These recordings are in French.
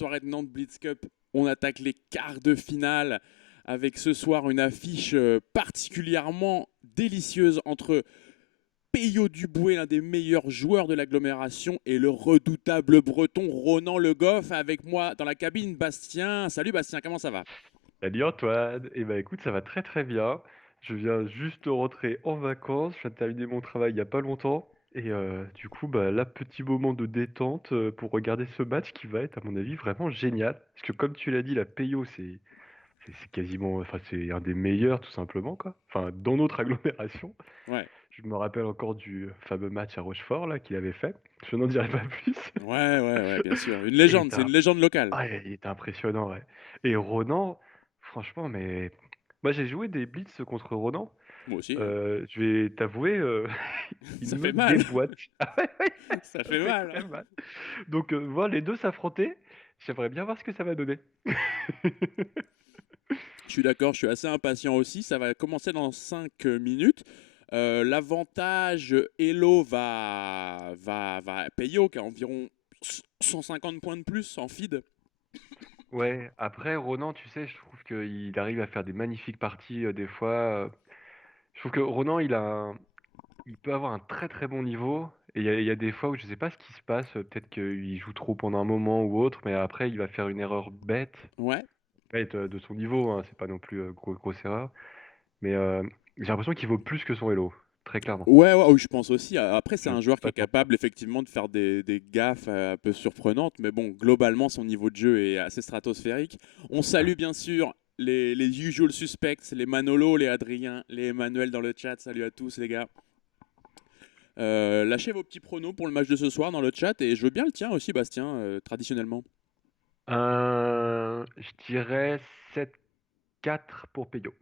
soirée de Nantes Blitz Cup, on attaque les quarts de finale avec ce soir une affiche particulièrement délicieuse entre Peyo Duboué, l'un des meilleurs joueurs de l'agglomération, et le redoutable breton Ronan Le Goff. Avec moi dans la cabine, Bastien. Salut Bastien, comment ça va? Salut Antoine, eh ben écoute, ça va très très bien. Je viens juste de rentrer en vacances, je viens de terminer mon travail il y a pas longtemps. Et du coup, bah là, petit moment de détente pour regarder ce match qui va être, à mon avis, vraiment génial. Parce que comme tu l'as dit, la Peyo, c'est quasiment, enfin, c'est un des meilleurs tout simplement, quoi. Enfin, dans notre agglomération. Ouais, Je me rappelle encore du fameux match à Rochefort, là, qu'il avait fait. Je n'en dirai pas plus. ouais, bien sûr. Une Et légende, c'est une légende locale. il était impressionnant, ouais. Et Ronan, franchement, mais moi j'ai joué des blitz contre Ronan. Moi aussi, hein. Je vais t'avouer, il Ça fait me mal. déboîte. Ah ouais, ouais, Ça ça fait fait mal, très hein. mal. Donc voir les deux s'affronter, j'aimerais bien voir ce que ça va donner. Je suis d'accord, je suis assez impatient aussi. Ça va commencer dans 5 minutes. L'avantage, Elo va Peyo qui a environ 150 points de plus en feed. Ouais, après Ronan, tu sais, je trouve qu'il arrive à faire des magnifiques parties des fois. Je trouve que Ronan, il peut avoir un très très bon niveau. Et il y a des fois où je sais pas ce qui se passe. Peut-être qu'il joue trop pendant un moment ou autre, mais après il va faire une erreur bête. Ouais. Bête de son niveau, hein, c'est pas non plus grosse erreur. Mais j'ai l'impression qu'il vaut plus que son Elo, très clairement. Ouais, je pense aussi. Après, c'est Je un sais joueur qui pas est te mentir. capable effectivement de faire des gaffes un peu surprenantes, mais bon, globalement, son niveau de jeu est assez stratosphérique. On salue bien sûr les usual suspects, les Manolo, les Adrien, les Emmanuel dans le chat. Salut à tous, les gars. Lâchez vos petits pronos pour le match de ce soir dans le chat et je veux bien le tien aussi, Bastien, traditionnellement. Je dirais 7-4 pour Peyo.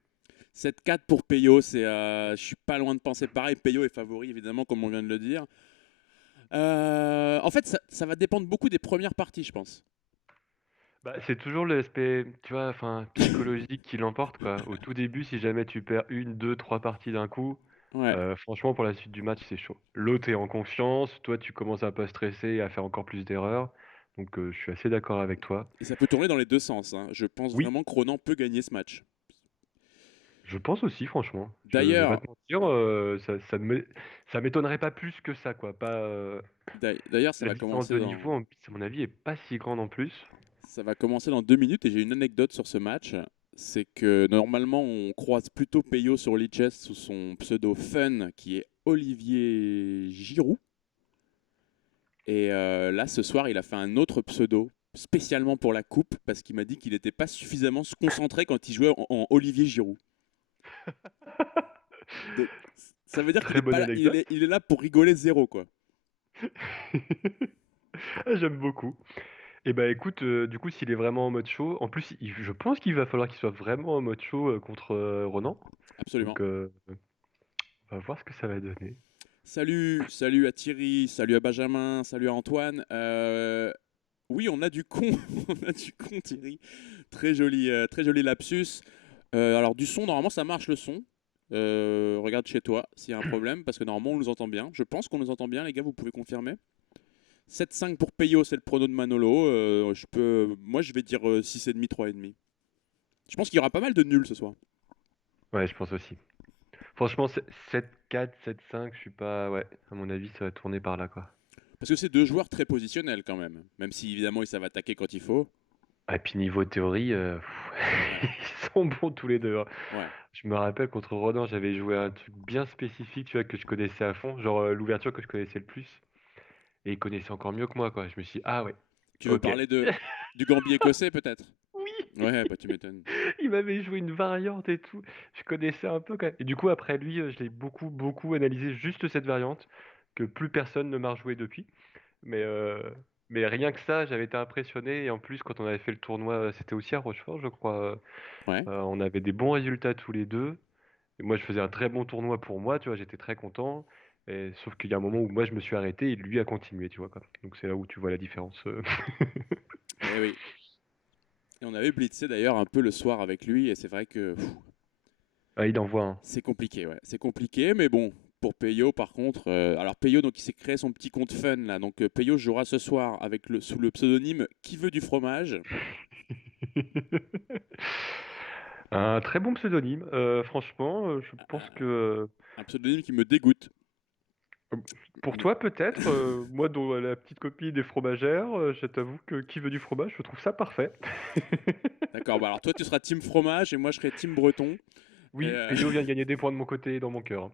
7-4 pour Peyo, je suis pas loin de penser pareil. Peyo est favori, évidemment, comme on vient de le dire. En fait, ça va dépendre beaucoup des premières parties, je pense. Bah, c'est toujours l'aspect, tu vois, enfin, psychologique qui l'emporte, quoi. Au tout début, si jamais tu perds une, deux, trois parties d'un coup, Ouais. franchement, pour la suite du match, c'est chaud. L'autre est en confiance, toi, tu commences à pas stresser et à faire encore plus d'erreurs. Donc, je suis assez d'accord avec toi. Et ça peut tourner dans les deux sens, hein. Je pense Oui, vraiment que Ronan peut gagner ce match. je pense aussi, franchement. Je vais pas D'ailleurs, te mentir, ça m'étonnerait pas plus que ça, quoi. Pas, d'ailleurs, la différence de niveau, à mon avis, est pas si grande en plus. ça va commencer dans 2 minutes et j'ai une anecdote sur ce match. C'est que normalement, on croise plutôt Peyo sur Lichess sous son pseudo Fun, qui est Olivier Giroud. Et là, ce soir, il a fait un autre pseudo spécialement pour la coupe parce qu'il m'a dit qu'il n'était pas suffisamment concentré quand il jouait en Olivier Giroud. Donc, ça veut dire qu'il Très est pas bonne là, anecdote. il est là pour rigoler zéro, quoi. Ah, j'aime beaucoup. Et bah écoute, du coup, s'il est vraiment en mode chaud, en plus, je pense qu'il va falloir qu'il soit vraiment en mode chaud contre Ronan. Absolument. Donc, on va voir ce que ça va donner. Salut à Thierry, salut à Benjamin, salut à Antoine. Oui, on a du con, on a du con, Thierry. Très joli lapsus. Alors du son, normalement ça marche le son. Regarde chez toi s'il y a un problème, parce que normalement on nous entend bien. Je pense qu'on nous entend bien, les gars, vous pouvez confirmer. 7-5 pour Peyo, c'est le prono de Manolo. Moi je vais dire 6,5, 3,5. Je pense qu'il y aura pas mal de nuls ce soir. Ouais, je pense aussi. Franchement, 7-4, 7-5, je suis pas. Ouais, à mon avis, ça va tourner par là, quoi. Parce que c'est deux joueurs très positionnels quand même. Même si évidemment ils savent attaquer quand il faut. Ah, et puis niveau théorie, Ouais, ils sont bons tous les deux, hein. ouais. Je me rappelle contre Ronan, j'avais joué un truc bien spécifique, tu vois, que je connaissais à fond, genre l'ouverture que je connaissais le plus. Et il connaissait encore mieux que moi, quoi. Je me suis dit, ah ouais, Tu veux ok. parler du Gambier écossais peut-être? Oui! Ouais, bah tu m'étonnes. Il m'avait joué une variante et tout. Je connaissais un peu quand même. Et du coup, après lui, je l'ai beaucoup, beaucoup analysé juste cette variante, que plus personne ne m'a rejoué depuis. Mais, euh, mais rien que ça, j'avais été impressionné. Et en plus, quand on avait fait le tournoi, c'était aussi à Rochefort, je crois. Ouais. On avait des bons résultats tous les deux. Et moi, je faisais un très bon tournoi pour moi, tu vois, j'étais très content. Et, sauf qu'il y a un moment où moi, je me suis arrêté et lui a continué, tu vois, quoi. Donc c'est là où tu vois la différence. Eh oui. Et on avait blitzé d'ailleurs un peu le soir avec lui et c'est vrai que Ah, il envoie un. c'est compliqué, ouais. C'est compliqué, mais bon. pour Peyo, par contre. Alors Peyo, donc il s'est créé son petit compte fun là. Donc Peyo jouera ce soir avec sous le pseudonyme Qui veut du fromage. Un très bon pseudonyme. Franchement, je pense Euh, que un pseudonyme qui me dégoûte. pour Mais- toi peut-être, moi dont la petite copine des fromagères, je t'avoue que qui veut du fromage, je trouve ça parfait. D'accord, bah alors toi tu seras team fromage et moi je serai team breton. Et, Oui, Peyo vient de gagner des points de mon côté et dans mon cœur.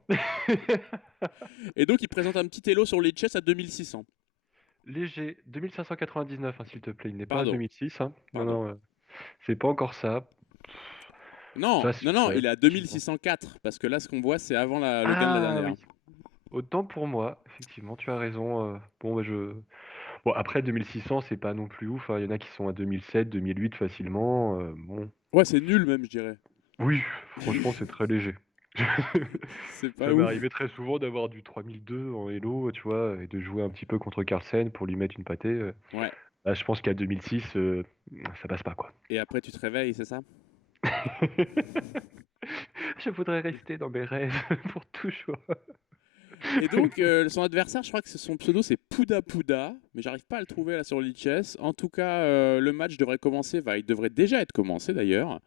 et donc il présente un petit Elo sur les chess à 2600. Léger, 2599, hein, s'il te plaît. Il n'est pas à Pardon, 2006, hein. Non, pardon. non, c'est pas encore ça. Non, Ça, non, non, ouais, il est à effectivement. 2604 parce que là ce qu'on voit c'est avant le gain de la Ah dernière. oui, autant pour moi. Effectivement, tu as raison. Bon, bah, bon, après 2600, c'est pas non plus ouf, hein. Il y en a qui sont à 2007, 2008 facilement. Bon, Ouais, c'est nul même, je dirais. oui, franchement, c'est très léger. C'est pas Ça m'est ouf. arrivé très souvent d'avoir du 3002 en Elo, tu vois, et de jouer un petit peu contre Carlsen pour lui mettre une pâtée. Ouais. Là, je pense qu'à 2006, ça passe pas, quoi. Et après tu te réveilles, c'est ça? Je voudrais rester dans mes rêves pour toujours. Et donc, son adversaire, je crois que son pseudo c'est Pouda Pouda, mais j'arrive pas à le trouver là sur l'e-chess. En tout cas, le match devrait commencer, il devrait déjà être commencé d'ailleurs.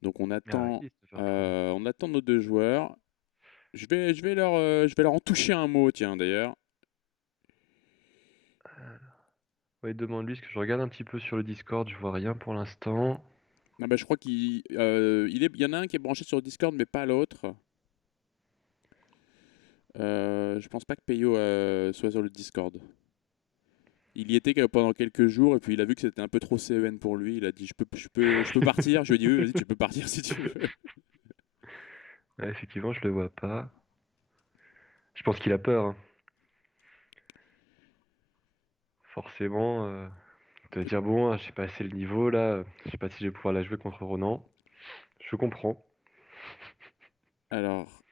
Donc Ah oui, ça fait un peu loin. on attend nos deux joueurs. Je vais leur en toucher un mot, tiens d'ailleurs. Ouais, demande-lui, parce que je regarde un petit peu sur le Discord, je vois rien pour l'instant. Ah bah, je crois il y en a un qui est branché sur Discord, mais pas l'autre. Je pense pas que Peyo soit sur le Discord. Il y était pendant quelques jours et puis il a vu que c'était un peu trop CEN pour lui. Il a dit je peux partir. Je lui ai dit oui, vas-y, tu peux partir si tu veux. Ouais, effectivement, je le vois pas. Je pense qu'il a peur, hein. Forcément, il doit dire, bon, j'ai pas assez le niveau, là. Je sais pas si je vais pouvoir la jouer contre Ronan. Je comprends. Alors,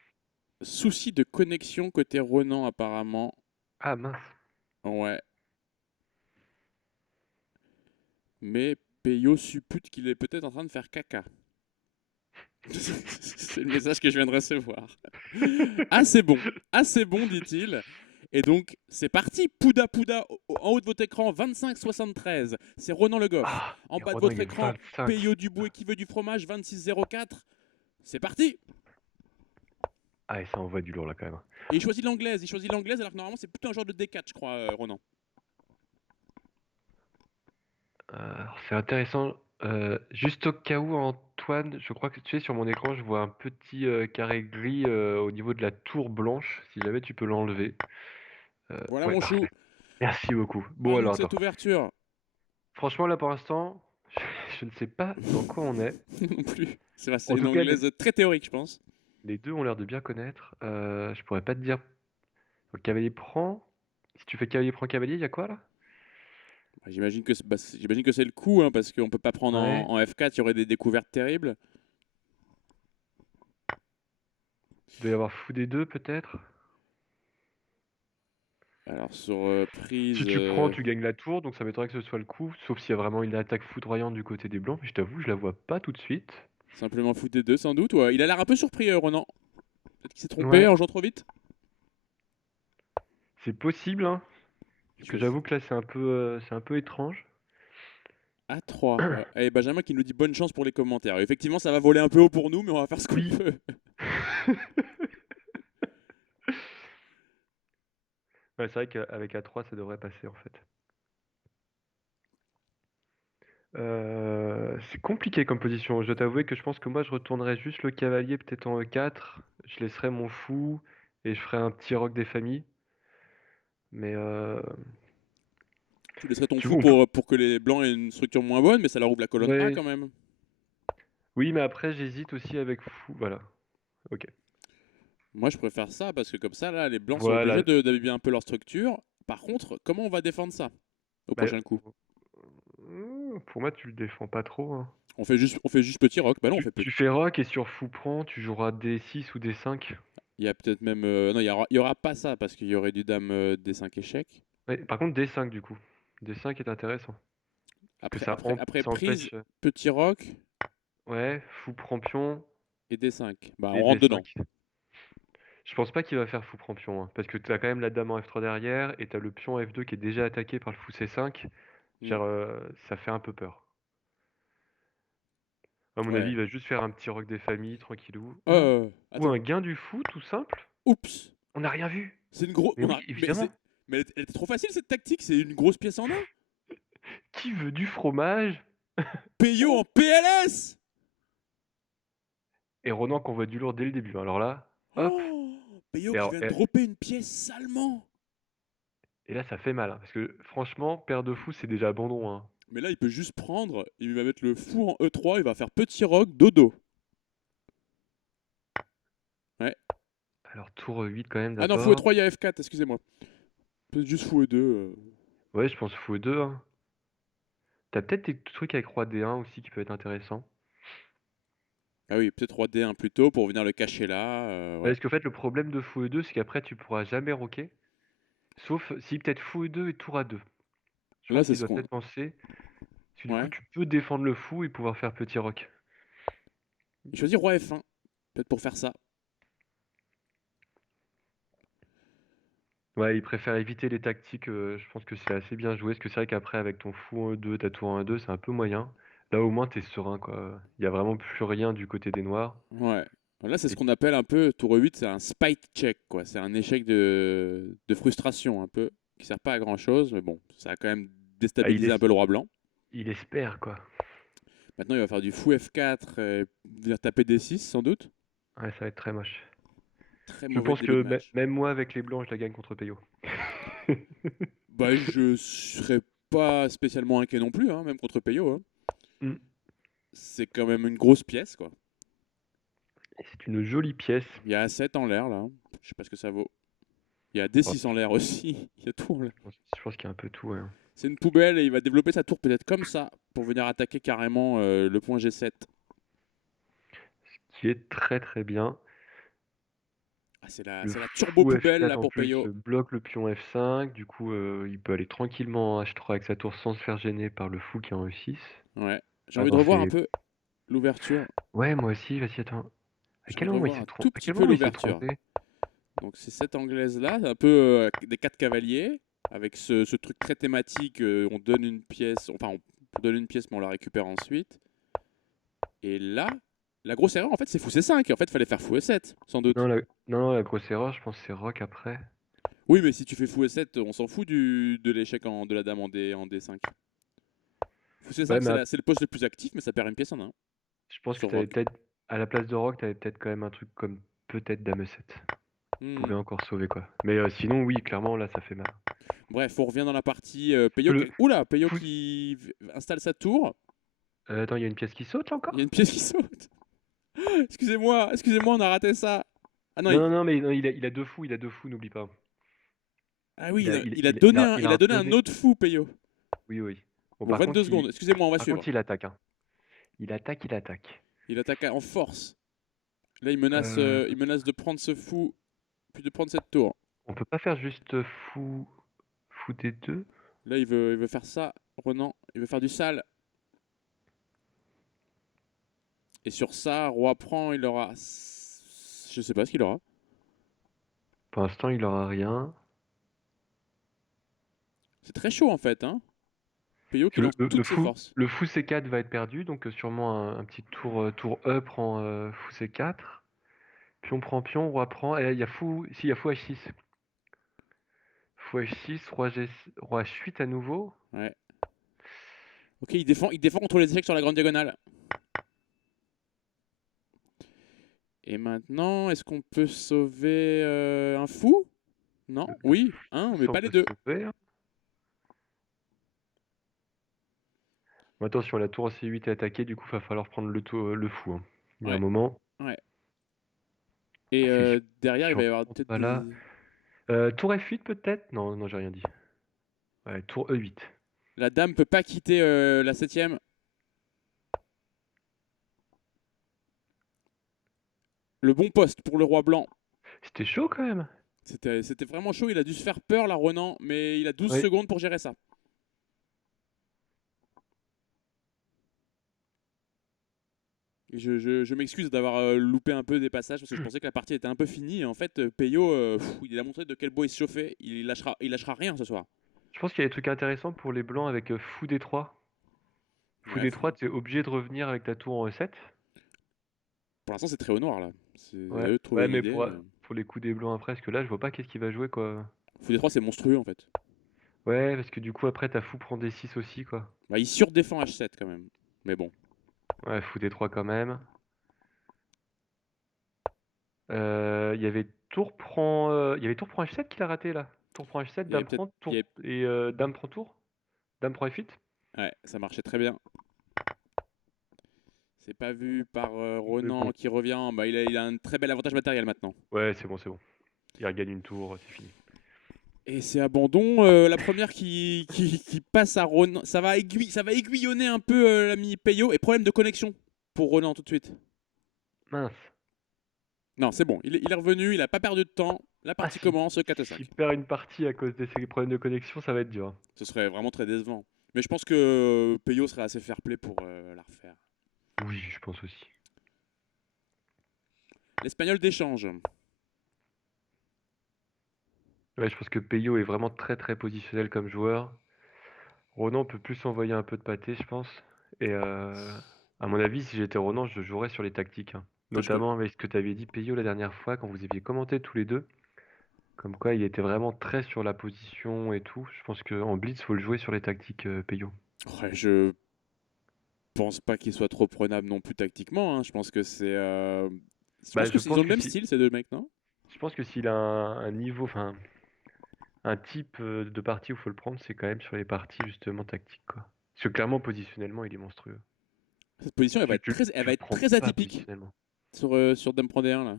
souci de connexion côté Ronan apparemment. Ah mince. Ouais. Mais Peyo suppute qu'il est peut-être en train de faire caca. C'est le message que je viens de recevoir. Assez bon, dit-il. Et donc, c'est parti. Pouda Pouda, en haut de votre écran, 25-73. C'est Ronan Le Goff. Ah, En et bas de Ronan, votre il est écran, 25. Peyo Duboué qui veut du fromage, 26-04. C'est parti. Ah, et ça envoie du lourd, là, quand même. Et il choisit l'anglaise. Il choisit l'anglaise alors que normalement, c'est plutôt un genre de D4, je crois, Ronan. Alors, c'est intéressant. Juste au cas où, Antoine, je crois que tu sais, sur mon écran, je vois un petit carré gris au niveau de la tour blanche. Si jamais tu peux l'enlever. Voilà Ouais, mon chou. parfait. Merci beaucoup. Bon, Parle-nous alors, de attends. cette ouverture. Franchement, là, pour l'instant, je ne sais pas dans quoi on est. Non plus. C'est En une tout cas, anglaise très théorique, je pense. les deux ont l'air de bien connaître. Je pourrais pas te dire. Le cavalier prend. Si tu fais cavalier prend cavalier, il y a quoi, là? J'imagine que c'est le coup, hein, parce qu'on peut pas prendre Ouais. en F4, il y aurait des découvertes terribles. Il doit y avoir fou des deux, peut-être. Alors sur prise, Si tu prends, tu gagnes la tour, donc ça m'étonnerait que ce soit le coup, sauf s'il y a vraiment une attaque foudroyante du côté des blancs, mais je t'avoue, je la vois pas tout de suite. simplement foot des deux sans doute. Ouais. Il a l'air un peu surpris, Ronan. Peut-être qu'il s'est trompé Ouais, en jouant trop vite. c'est possible, hein. Il Parce que choisit j'avoue que là, c'est un peu étrange. A3. Ouais. Et Benjamin qui nous dit bonne chance pour les commentaires. Et effectivement, ça va voler un peu haut pour nous, mais on va faire ce qu'on Oui. peut. Ouais, c'est vrai qu'avec A3, ça devrait passer, en fait. C'est compliqué comme position. Je dois t'avouer que je pense que moi, je retournerais juste le cavalier, peut-être en E4. Je laisserais mon fou et je ferais un petit roc des familles. Mais Tu laisserais ton tu fou vois, on peut. pour que les blancs aient une structure moins bonne, mais ça leur ouvre la colonne A Ouais. quand même. Oui, mais après, j'hésite aussi avec fou. Voilà. Ok. Moi, je préfère ça parce que comme ça, là, les blancs sont obligés Voilà. d'habiller un peu leur structure. Par contre, comment on va défendre ça au Bah, prochain coup? pour moi, tu le défends pas trop, hein. On fait juste petit rock. Bah non, on fait Tu petit. fais rock et sur fou prend, tu joueras D6 ou D5. Il y a peut-être même. Non, il y aura pas ça parce qu'il y aurait du dame D5 échec. Ouais, par contre, D5 du coup. D5 est intéressant. Parce que Après ça prise, empêche. petit rock Ouais, fou prend pion et D5. Bah, et on rentre dedans. D5. Je pense pas qu'il va faire fou prend pion, hein, parce que t'as quand même la dame en F3 derrière et t'as le pion F2 qui est déjà attaqué par le fou C5. Hmm. Genre, ça fait un peu peur. À mon avis, Ouais. il va juste faire un petit roc des familles, tranquillou. Ou Attends. un gain du fou, tout simple. Oups. On n'a rien vu. C'est une grosse. Mais oui, évidemment. Mais elle était trop facile cette tactique. C'est une grosse pièce en un. Qui veut du fromage? Peyo en PLS. Et Ronan qu'on voit du lourd dès le début. Alors là, hop. Oh, Peyo Et, qui alors, vient de et, dropper une pièce salement. et là, ça fait mal, hein, parce que franchement, paire de fou, c'est déjà abandon, hein. Mais là, il peut juste prendre. Il va mettre le fou en E3. Il va faire petit roc, dodo. Ouais. Alors, tour 8 quand même Ah non, fou d'abord. E3, il y a F4, excusez-moi. Peut-être juste fou E2. Ouais, je pense fou 2, hein. T'as peut-être des trucs avec roi D1 aussi qui peut être intéressant. Ah oui, peut-être roi D1 plus tôt pour venir le cacher là. Ouais. Parce qu'en fait, le problème de fou E2, c'est qu'après, tu pourras jamais roquer. Sauf si peut-être fou E2 et tour A2. Je Là, pense c'est qu'il ce doit qu'on. peut-être penser. Parce que du coup, Ouais. tu peux défendre le fou et pouvoir faire petit roc. Il choisit roi F1. Peut-être pour faire ça. Ouais, il préfère éviter les tactiques. Je pense que c'est assez bien joué. Parce que c'est vrai qu'après, avec ton fou en E2, ta tour en E2, c'est un peu moyen. Là, au moins, t'es serein, quoi. Il y a vraiment plus rien du côté des noirs. Ouais. Là, c'est ce Et qu'on appelle un peu, tour 8, c'est un spite check, quoi. C'est un échec de frustration, un peu, qui sert pas à grand chose, mais bon, ça a quand même ah, déstabilisé un peu le roi blanc. il espère, quoi. Maintenant, il va faire du fou F4 et venir taper D6, sans doute. Ouais, ça va être très moche. Très Je mauvais pense début de que match. même moi, avec les blancs, je la gagne contre Peyo. Bah, je serais pas spécialement inquiet non plus, hein, même contre Peyo. Hein. Hmm. C'est quand même une grosse pièce, quoi. Et c'est une jolie pièce. Il y a A7 en l'air, là. Je sais pas ce que ça vaut. Il y a Oh, D6 en l'air aussi. Il y a tout en l'air. je pense qu'il y a un peu tout, ouais. C'est une poubelle et il va développer sa tour peut-être comme ça pour venir attaquer carrément le point G7. Qui est très très bien. Ah, Le c'est la turbo fou poubelle F4 là en pour plus Peyo. bloque le pion F5. Du coup, il peut aller tranquillement en H3 avec sa tour sans se faire gêner par le fou qui est en E6. Ouais. J'ai Ah envie de non, revoir un c'est... peu l'ouverture. Ouais, moi aussi, vas-y, attends. À J'ai envie quel de moment il revoir s'est un tout trompé? À petit quel peu moment il s'est l'ouverture. trompé? Donc c'est cette anglaise là, un peu des quatre cavaliers avec ce truc très thématique. On donne une pièce, enfin on donne une pièce mais on la récupère ensuite. Et là, la grosse erreur en fait c'est fou C5. En fait, il fallait faire fou E7 sans doute. Non, la grosse erreur, je pense que c'est rock après. Oui, mais si tu fais fou E7, on s'en fout de l'échec de la dame en D5. Fou Ouais, C5, mais c'est le poste le plus actif, mais ça perd une pièce en un je pense que sur t'avais rock. peut-être... À la place de rock, t'avais peut-être quand même un truc comme peut-être dame E7. Hmm. Pouvait encore sauver, quoi. Mais sinon, oui, clairement, là, ça fait mal. Bref, on revient dans la partie Peyo. Le Oula, Peyo fou... qui installe sa tour. Attends, il y a une pièce qui saute, là, Il y a encore? une pièce qui saute. Excusez-moi, on a raté ça. Ah non, Non, mais non, il a deux fous, n'oublie pas. ah oui, Il a, il, il a il, il donné a, un, il il a a un donné un deuxième. autre fou, Peyo. Oui, oui. Bon, Bon, 22 secondes. Excusez-moi, on va suivre. il attaque, hein. Il attaque, il attaque. Il attaque en force. Là, Euh, il menace de prendre ce fou, puis de prendre cette tour. on peut pas faire juste fou D2? Là, il veut faire ça, Renan. Il veut faire du sale. Et sur ça, roi prend, il aura. Je sais pas ce qu'il aura. Pour l'instant, il aura rien. C'est très chaud en fait, hein. Peyo Parce que qui lance toutes ses forces. le fou C4 va être perdu, donc sûrement un petit tour E prend fou C4. Pion prend pion, roi prend. Et là, il y a fou. Si, il y a fou H6. Fou H6, roi H8 à nouveau. Ouais. Ok, il défend contre les échecs sur la grande diagonale. Et maintenant, est-ce qu'on peut sauver un fou? Non? Oui, un, mais Ça, on pas les peut deux. sauver, hein. Bon, attention, la tour C8 est attaquée, du coup, il va falloir prendre le fou, hein. Il y a un Ouais, moment. ouais. Et C'est sûr, derrière, il va y sûrement avoir peut-être pas là. des. Tour F8 peut-être? Non, non, j'ai rien dit. Ouais, tour E8. La dame peut pas quitter la septième. Le bon poste pour le roi blanc. C'était chaud quand même. C'était vraiment chaud. Il a dû se faire peur, là, Renan, mais il a 12 Oui. secondes pour gérer ça. Je m'excuse d'avoir loupé un peu des passages parce que je pensais que la partie était un peu finie. Et en fait, Peyo, il a montré de quel bois il se chauffait. Il lâchera rien ce soir. Je pense qu'il y a des trucs intéressants pour les blancs avec fou D3. Fou Ouais, D3, tu es obligé de revenir avec ta tour en E7. pour l'instant, c'est très au noir là. C'est à Ouais, eux de trouver ouais, une mais idée. Mais... pour les coups des blancs après, parce que là, je vois pas qu'est-ce qu'il va jouer, quoi. Fou des 3, c'est monstrueux en fait. Ouais, parce que du coup, après, ta fou prend D6 aussi, quoi. Bah, il surdéfend H7 quand même. Mais bon. Ouais, fou D3 quand même. Il y avait tour prend H7 qu'il a raté, là. Tour prend H7, Il y avait dame peut-être. prend, tour, et dame prend tour. Dame prend F8. Ouais, ça marchait très bien. C'est pas vu par Mais Ronan bon, qui revient. Bah, il a un très bel avantage matériel maintenant. ouais, c'est bon, c'est bon. Il regagne une tour, c'est fini. Et c'est abandon. La première qui passe à Ronan. Ça va aiguillonner un peu l'ami Peyo. Et problème de connexion pour Ronan tout de suite. Mince. Non, c'est bon. Il est revenu. Il a pas perdu de temps. La Ah, partie commence 4 à s'il 5. perd une partie à cause de ces problèmes de connexion, ça va être dur. Ce serait vraiment très décevant. Mais je pense que Peyo serait assez fair-play pour la refaire. Oui, je pense aussi. L'Espagnol d'échange. Ouais, je pense que Peyo est vraiment très très positionnel comme joueur. Ronan peut plus envoyer un peu de pâté, je pense. Et à mon avis, si j'étais Ronan, je jouerais sur les tactiques, hein. Toi, tu, Notamment avec ce que tu avais dit, Peyo, la dernière fois, quand vous aviez commenté tous les deux. Comme quoi, il était vraiment très sur la position et tout. Je pense qu'en blitz, faut le jouer sur les tactiques, Peyo. ouais, je pense pas qu'il soit trop prenable non plus tactiquement. Hein. Je pense que c'est. Je Bah, pense qu'ils ont le même style, ces deux mecs, non? je pense que s'il a un niveau, enfin, un type de partie où il faut le prendre, c'est quand même sur les parties justement tactiques, quoi. Parce que clairement, positionnellement, il est monstrueux. Cette position, elle Tu va le être prends très pas atypique positionnellement. sur Dame Prend D1 là.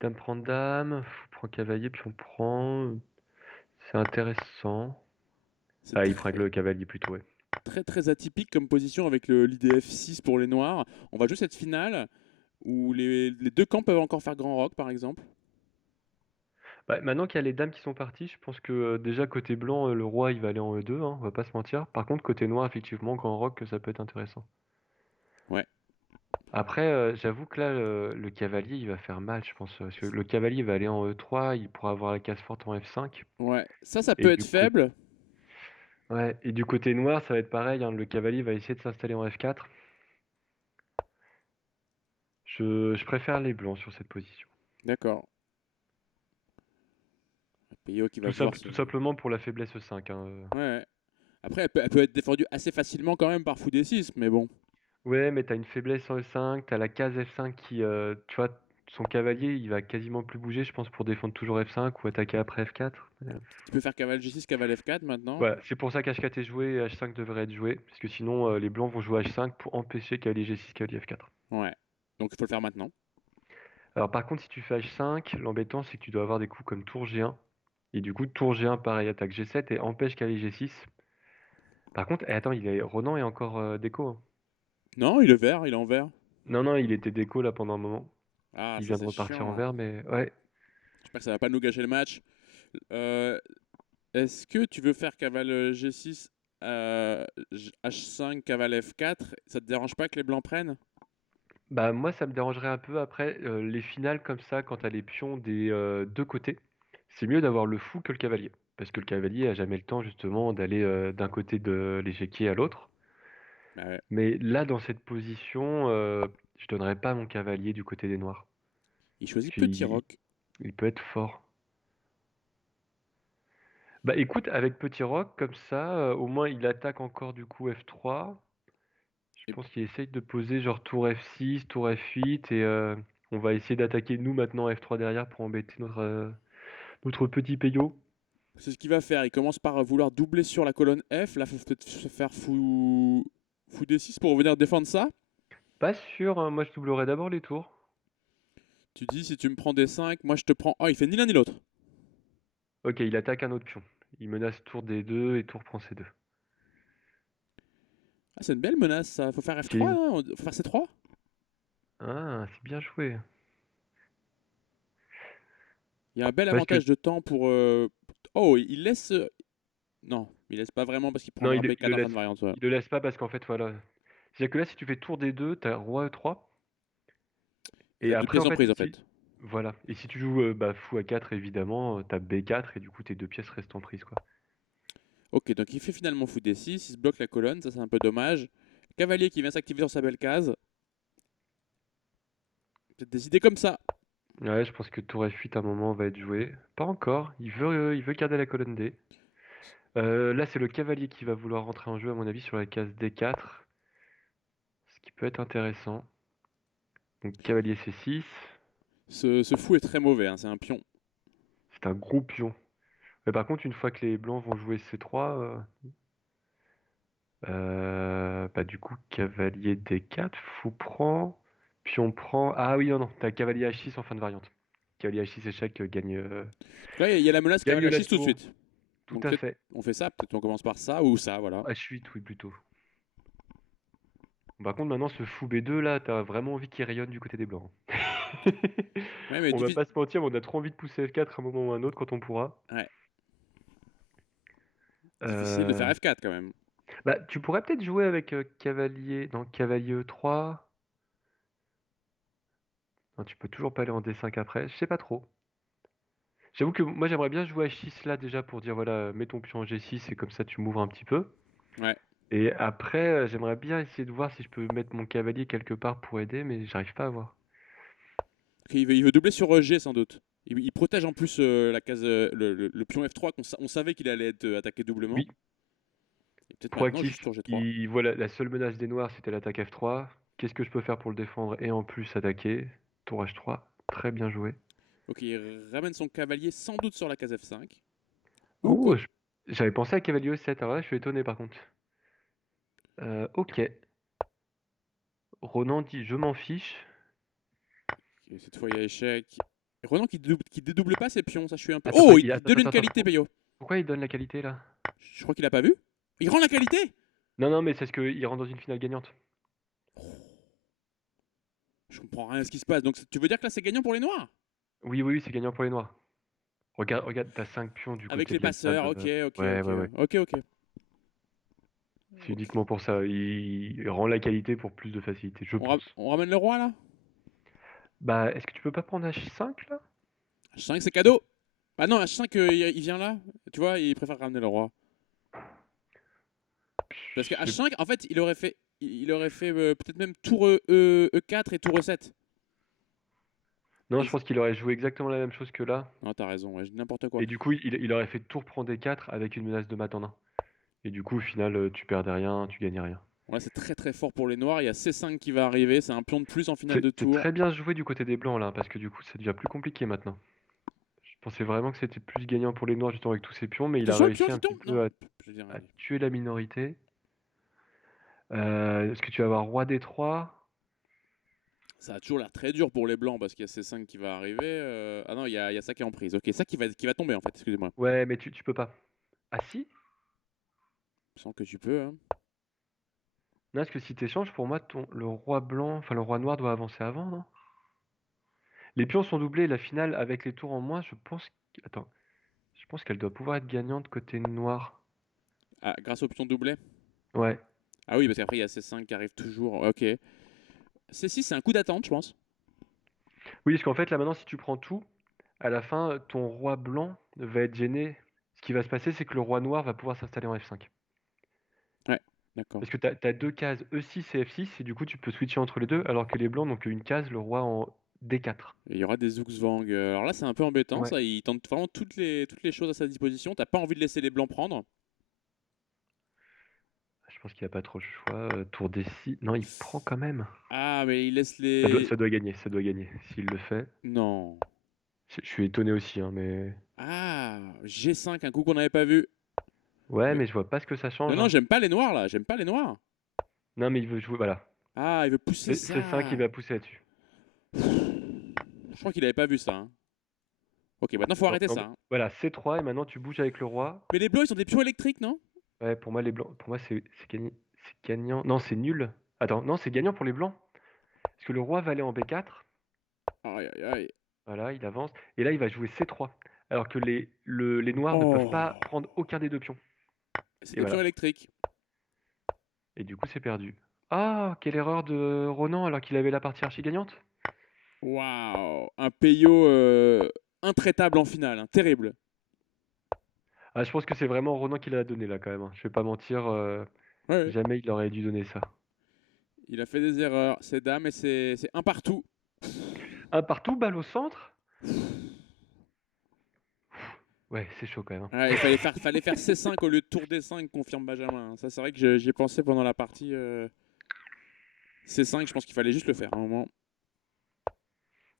Dame prend dame, on prend cavalier, puis on prend. C'est intéressant. C'est Ah, il prend avec très, le cavalier plutôt, ouais. très très atypique comme position avec l'IDF 6 pour les noirs. On va jouer cette finale où les deux camps peuvent encore faire grand rock par exemple. Bah, maintenant qu'il y a les dames qui sont parties, je pense que déjà côté blanc, le roi il va aller en E2, hein, on va pas se mentir. Par contre, côté noir, effectivement, grand rock, ça peut être intéressant. Ouais. Après, j'avoue que là, le cavalier, il va faire mal, je pense. Parce que le cavalier va aller en E3, il pourra avoir la case forte en F5. Ouais. Ça Et peut être du côté, faible. ouais, et du côté noir, ça va être pareil, hein, le cavalier va essayer de s'installer en F4. Je préfère les blancs sur cette position. D'accord. Peyo qui va devoir se. Tout simplement pour la faiblesse 5, hein. Ouais. Ouais. Après, elle peut être défendue assez facilement quand même par Fou D6, mais bon. Ouais, mais t'as une faiblesse en E5, t'as la case F5 qui, tu vois, son cavalier, il va quasiment plus bouger, je pense, pour défendre toujours F5 ou attaquer après F4. Tu peux faire cavale G6, cavale F4 maintenant. Voilà, c'est pour ça qu'H4 est joué et H5 devrait être joué, parce que sinon, les blancs vont jouer H5 pour empêcher cavalier G6, cavalier F4. Ouais. Donc il faut le faire maintenant. Alors par contre, si tu fais H5, l'embêtant, c'est que tu dois avoir des coups comme tour G1, et du coup, tour G1, pareil, attaque G7 et empêche cavalier G6. Par contre, attends, Ronan est encore déco, hein. Non, il est vert, il est en vert. Non, non, il était déco là pendant un moment. Ah, Il ça vient de c'est repartir en chiant. vert, mais ouais. J'espère que ça va pas nous gâcher le match. Euh, Est-ce que tu veux faire cavale G6, H5, cavale F4? Ça te dérange pas que les blancs prennent? Bah moi ça me dérangerait un peu après les finales comme ça quand t'as les pions des deux côtés. C'est mieux d'avoir le fou que le cavalier. Parce que le cavalier a jamais le temps justement d'aller d'un côté de l'échiquier à l'autre. Bah ouais. Mais là dans cette position, je donnerais pas mon cavalier du côté des noirs. Il Parce choisit petit qu'il roc. il peut être fort. Bah écoute, avec petit roc comme ça, au moins il attaque encore du coup F3. Je Et pense qu'il essaye de poser genre tour F6, tour F8 et on va essayer d'attaquer nous maintenant F3 derrière pour embêter notre petit Peyo. c'est ce qu'il va faire. Il commence par vouloir doubler sur la colonne F. Là, il faut peut-être se faire fou D6 pour venir défendre ça. Pas sûr, hein, moi je doublerai d'abord les tours. Tu dis, si tu me prends D5, moi je te prends. Oh, il fait ni l'un ni l'autre. Ok, il attaque un autre pion. Il menace tour D2 et tour prend C2. Ah, c'est une belle menace ça. Faut faire C'est F3, une... hein. Faut faire C3. Ah, c'est bien joué. Il y a un bel Parce que... avantage de temps pour. Oh, il laisse. Non, il laisse pas vraiment parce qu'il Non, prendra B4 le en fin de laisse... variante. Ouais. il le laisse pas parce qu'en fait, voilà. C'est-à-dire que là, si tu fais tour des deux, t'as roi E3. Et Et t'as deux après, pièces en en fait, prise en si... fait. Voilà. Et si tu joues fou A4, évidemment, t'as B4 et du coup, tes deux pièces restent en prise, quoi. Ok, donc il fait finalement fou D6, il se bloque la colonne, ça c'est un peu dommage. Cavalier qui vient s'activer sur sa belle case. Peut-être décidé comme ça. Ouais, je pense que tour F8 à un moment va être joué. Pas encore. Il veut garder la colonne D. Là, c'est le cavalier qui va vouloir rentrer en jeu, à mon avis, sur la case D4. Ce qui peut être intéressant. Donc, cavalier C6. Ce fou est très mauvais, hein, c'est un pion. C'est un gros pion. Mais par contre, une fois que les blancs vont jouer C3, bah du coup, cavalier D4, fou prend, pion prend. Ah oui, non, non, t'as cavalier H6 en fin de variante. Cavalier H6 échec Donc là, il y a la menace gagne cavalier la H6 tout de tour. suite. Tout Donc à peut-être fait. on fait ça, peut-être on commence par ça ou ça, voilà. H8, oui, plutôt. Par contre, maintenant, ce fou B2, là, t'as vraiment envie qu'il rayonne du côté des blancs. Ouais, mais On va pas se mentir, mais on a trop envie de pousser F4 à un moment ou à un autre quand on pourra. ouais, difficile de faire Euh, F4 quand même. Bah, tu pourrais peut-être jouer avec cavalier, non, cavalier E3. Non, tu peux toujours pas aller en D5 après. Je sais pas trop. J'avoue que moi j'aimerais bien jouer à 6 là déjà pour dire voilà, mets ton pion en G6 et comme ça tu m'ouvres un petit peu. Ouais. Et après, j'aimerais bien essayer de voir si je peux mettre mon cavalier quelque part pour aider, mais j'arrive pas à voir. Ok, il veut doubler sur G sans doute. Il protège en plus la case, le pion F3 on savait qu'il allait être attaqué doublement. Oui, Et peut-être maintenant proactif, juste sur G3. il voit la seule menace des noirs c'était l'attaque F3. Qu'est-ce que je peux faire pour le défendre et en plus attaquer? Tour H3, très bien joué. Ok, il ramène son cavalier sans doute sur la case F5. Ou Oh, quoi. j'avais pensé à cavalier E7, alors là je suis étonné par contre. Ok, Ronan dit je m'en fiche. Ok, cette fois il y a échec. Et Ronan qui dédouble pas ses pions, ça je suis un peu. Attends, Oh, il attends, donne une attends, attends, qualité, Peyo. pourquoi il donne la qualité là? Je crois qu'il a pas vu. Il rend la qualité. Non, non, mais c'est ce qu'il rentre dans une finale gagnante. Je comprends rien à ce qui se passe. Donc tu veux dire que là c'est gagnant pour les noirs? Oui, oui, oui, c'est gagnant pour les noirs. Regarde, regarde, t'as 5 pions du Avec côté les de la passeurs, table. ok, ok, Ouais, ok. ouais, ouais. Ok, ok. C'est Ok. uniquement pour ça. Il rend la qualité pour plus de facilité, je pense. On ramène le roi là. Bah, est-ce que tu peux pas prendre H5 là? H5 c'est cadeau. Ah non, H5 il vient là. Tu vois, il préfère ramener le roi. Parce que Je sais- H5, en fait, il aurait fait peut-être même tour E4 et tour E7. Non, Et... je pense qu'il aurait joué exactement la même chose que là. Non, t'as raison, ouais, je dis n'importe quoi. Et du coup, il aurait fait tour prend D4 avec une menace de mat en 1. Et du coup, au final, tu perdais rien, tu gagnais rien. Ouais, c'est très très fort pour les noirs. Il y a C5 qui va arriver. C'est un pion de plus en finale de C'est tour. très bien joué du côté des blancs là, parce que du coup, ça devient plus compliqué maintenant. Je pensais vraiment que c'était plus gagnant pour les noirs justement avec tous ces pions, mais il a Attention, le pion réussi un qui petit tombe. Non, peu je veux dire, à tuer la minorité. Est-ce que tu vas avoir roi D3? ça a toujours l'air très dur pour les blancs parce qu'il y a C5 qui va arriver. Ah non, il y a ça qui est en prise. Ok, ça qui va tomber en fait, excusez-moi. Ouais, mais tu peux pas. Ah si? Sans que tu peux. Hein. Non, parce que si t'échanges, pour moi, le roi blanc, enfin le roi noir doit avancer avant, non? Les pions sont doublés, la finale avec les tours en moins, je pense Attends, je pense qu'elle doit pouvoir être gagnante côté noir. Ah, grâce au pion doublé. Ouais. Ah oui, parce qu'après il y a C5 qui arrive toujours. Ok. C6, c'est un coup d'attente, je pense. Oui, parce qu'en fait, là maintenant, si tu prends tout, à la fin, ton roi blanc va être gêné. Ce qui va se passer, c'est que le roi noir va pouvoir s'installer en F5. Ouais, d'accord. Parce que t'as deux cases E6 et F6, et du coup, tu peux switcher entre les deux, alors que les blancs n'ont qu'une case, le roi en D4. Et il y aura des Zugzwang. Alors là, c'est un peu embêtant, Ouais. ça. Il tente vraiment toutes les choses à sa disposition. T'as pas envie de laisser les blancs prendre. Je pense qu'il a pas trop le choix. Tour D6. Non, il prend quand même. Ah, mais il laisse Ça doit, les. ça doit gagner, ça doit gagner. S'il le fait. Non. Je suis étonné aussi, hein, mais. Ah, G5, un coup qu'on n'avait pas vu. Ouais, Mais... mais je vois pas ce que ça Non, change, non, hein. j'aime pas les noirs là. J'aime pas les noirs. Non, mais il veut jouer. Voilà. Ah, il veut pousser C'est 5 qui ça. va pousser là-dessus. Je crois qu'il avait pas vu ça. Hein. Ok, maintenant faut arrêter ça. Hein. Voilà, C3, et maintenant tu bouges avec le roi. Mais les blancs, ils sont des pions électriques, non? Ouais, pour moi, les blancs. Pour moi, c'est gagné. C'est gagnant. Non, c'est nul. Attends, non, c'est gagnant pour les blancs. Parce que le roi va aller en B4. Aïe, aïe, aïe. Voilà, il avance. Et là, il va jouer C3. Alors que les noirs ne peuvent pas Oh, prendre aucun des deux pions. c'est Et des pions voilà. électriques. Et du coup, c'est perdu. Ah, quelle erreur de Ronan alors qu'il avait la partie archi gagnante. Waouh! Un Peyo intraitable en finale, hein, terrible. Ah, je pense que c'est vraiment Ronan qui l'a donné là quand même, hein. Je vais pas mentir, Ouais, ouais. jamais il aurait dû donner ça. Il a fait des erreurs, c'est dames et c'est un partout. Un partout, balle au centre? Ouais, c'est chaud quand même, hein. Ouais, il fallait faire C5 au lieu de tour D5, confirme Benjamin. Ça, c'est vrai que j'y ai pensé pendant la partie C5, je pense qu'il fallait juste le faire à un moment.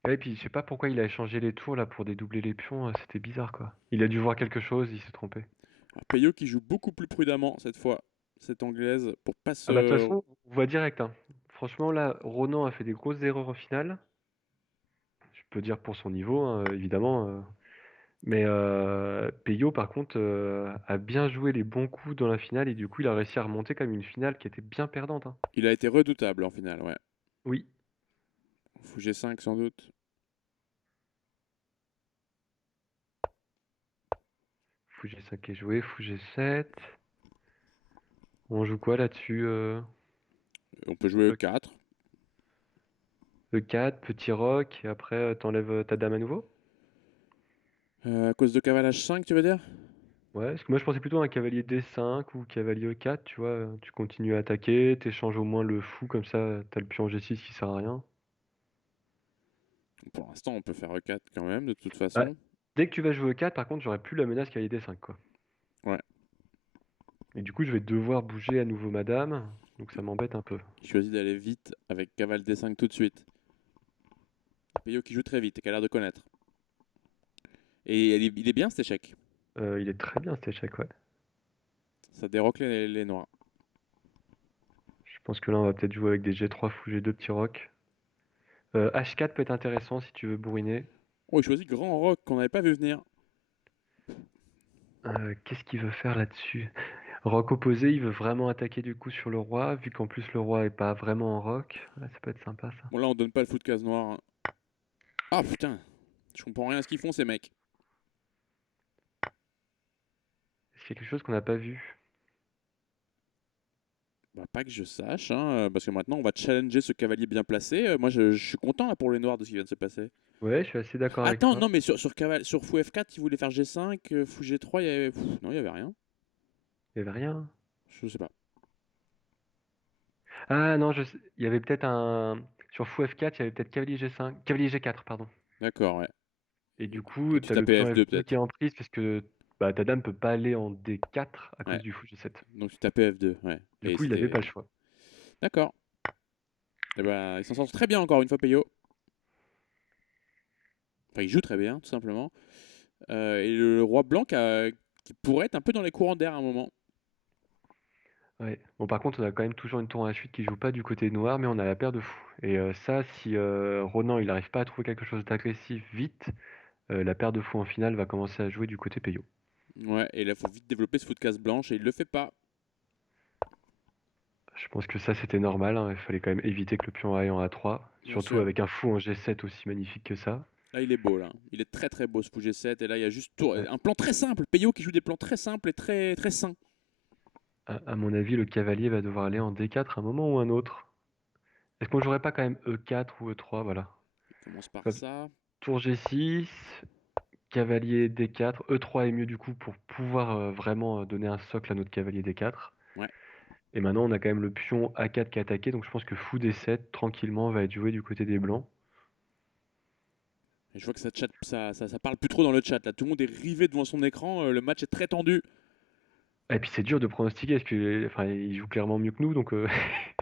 Ouais, et puis je sais pas pourquoi il a échangé les tours là pour dédoubler les pions, c'était bizarre quoi. Il a dû voir quelque chose, il s'est trompé. Alors, Peyo qui joue beaucoup plus prudemment cette fois, cette anglaise, pour pas Ah bah de toute se. façon, on voit direct, hein. Franchement là, Ronan a fait des grosses erreurs en finale. Je peux dire pour son niveau, hein, évidemment. Mais Peyo par contre a bien joué les bons coups dans la finale et du coup il a réussi à remonter comme une finale qui était bien perdante, hein. Il a été redoutable en finale, ouais. Oui. Fou G5 sans doute. Fou G5 est joué, Fou G7. On joue quoi là-dessus On peut jouer E- E4. E4, petit roc, et après t'enlèves ta dame à nouveau? À cause de cavale H5, tu veux dire? Ouais, parce que moi je pensais plutôt à un cavalier D5 ou cavalier E4, tu vois, tu continues à attaquer, t'échanges au moins le fou, comme ça t'as le pion G6 qui sert à rien. Pour l'instant, on peut faire E4 quand même, de toute Ah, façon. dès que tu vas jouer E4, par contre, j'aurai plus la menace cavalier D5, quoi. Ouais. Et du coup, je vais devoir bouger à nouveau madame, donc ça m'embête un peu. Il choisit d'aller vite avec cavale D5 tout de suite. Peyo qui joue très vite et qui a l'air de connaître. Et il est bien cet échec. Il est très bien cet échec, ouais. Ça déroque les noirs. Je pense que là, on va peut-être jouer avec des G3 fou G2 petit roc. H4 peut être intéressant si tu veux bourriner. Oh, il choisit grand rock qu'on n'avait pas vu venir. Qu'est-ce qu'il veut faire là-dessus? Roc opposé, il veut vraiment attaquer du coup sur le roi, vu qu'en plus le roi est pas vraiment en roc. Ouais, ça peut être sympa ça. Bon, là, on donne pas le fou de case noire. Ah putain, je comprends rien à ce qu'ils font ces mecs. Est-ce qu'il y a quelque chose qu'on n'a pas vu? Bah, pas que je sache, hein, parce que maintenant on va challenger ce cavalier bien placé. Moi je suis content là pour les noirs de ce qui vient de se passer. Ouais, je suis assez d'accord avec Attends, toi. non, mais sur fou F4, il voulait faire G5, fou G3, il y avait. Non, il y avait rien. Il y avait rien. Je sais pas. Ah non, il y avait peut-être un. Sur fou F4, il y avait peut-être cavalier G5. Cavalier G4, pardon. D'accord, ouais. Et du coup, Et tu t'as le tapais pion F2 F2 qui est peut-être. en prise parce que bah, ta dame peut pas aller en D4 à cause Ouais. du fou G7. Donc tu tapais F2, ouais. Du Et coup, il avait pas c'était. le choix. D'accord. Et bah, il s'en sort très bien encore une fois, Peyo. Enfin, il joue très bien, tout simplement. Et le roi blanc qui pourrait être un peu dans les courants d'air à un moment. Ouais. Bon, par contre, on a quand même toujours une tour H8 qui joue pas du côté noir, mais on a la paire de fous. Et ça, si Ronan il arrive pas à trouver quelque chose d'agressif vite, la paire de fous en finale va commencer à jouer du côté Peyo. Ouais, et là, il faut vite développer ce foot de case blanche et il le fait pas. Je pense que ça c'était normal, hein. Il fallait quand même éviter que le pion aille en A3, Bien surtout sûr. avec un fou en G7 aussi magnifique que ça. Là, il est beau, là. Il est très très beau ce fou G7. Et là, il y a juste Ouais. un plan très simple. Peyo qui joue des plans très simples et très, très sains. À mon avis, le cavalier va devoir aller en D4 à un moment ou un autre. Est-ce qu'on jouerait pas quand même E4 ou E3, voilà. Il commence par Hop. ça. Tour G6, cavalier D4, E3 est mieux du coup pour pouvoir vraiment donner un socle à notre cavalier D4. Ouais. Et maintenant, on a quand même le pion A4 qui est attaqué, donc je pense que fou D7, tranquillement, va être joué du côté des blancs. Et je vois que ça parle plus trop dans le chat. Là, tout le monde est rivé devant son écran. Le match est très tendu. Et puis c'est dur de pronostiquer, parce que enfin, il joue clairement mieux que nous, donc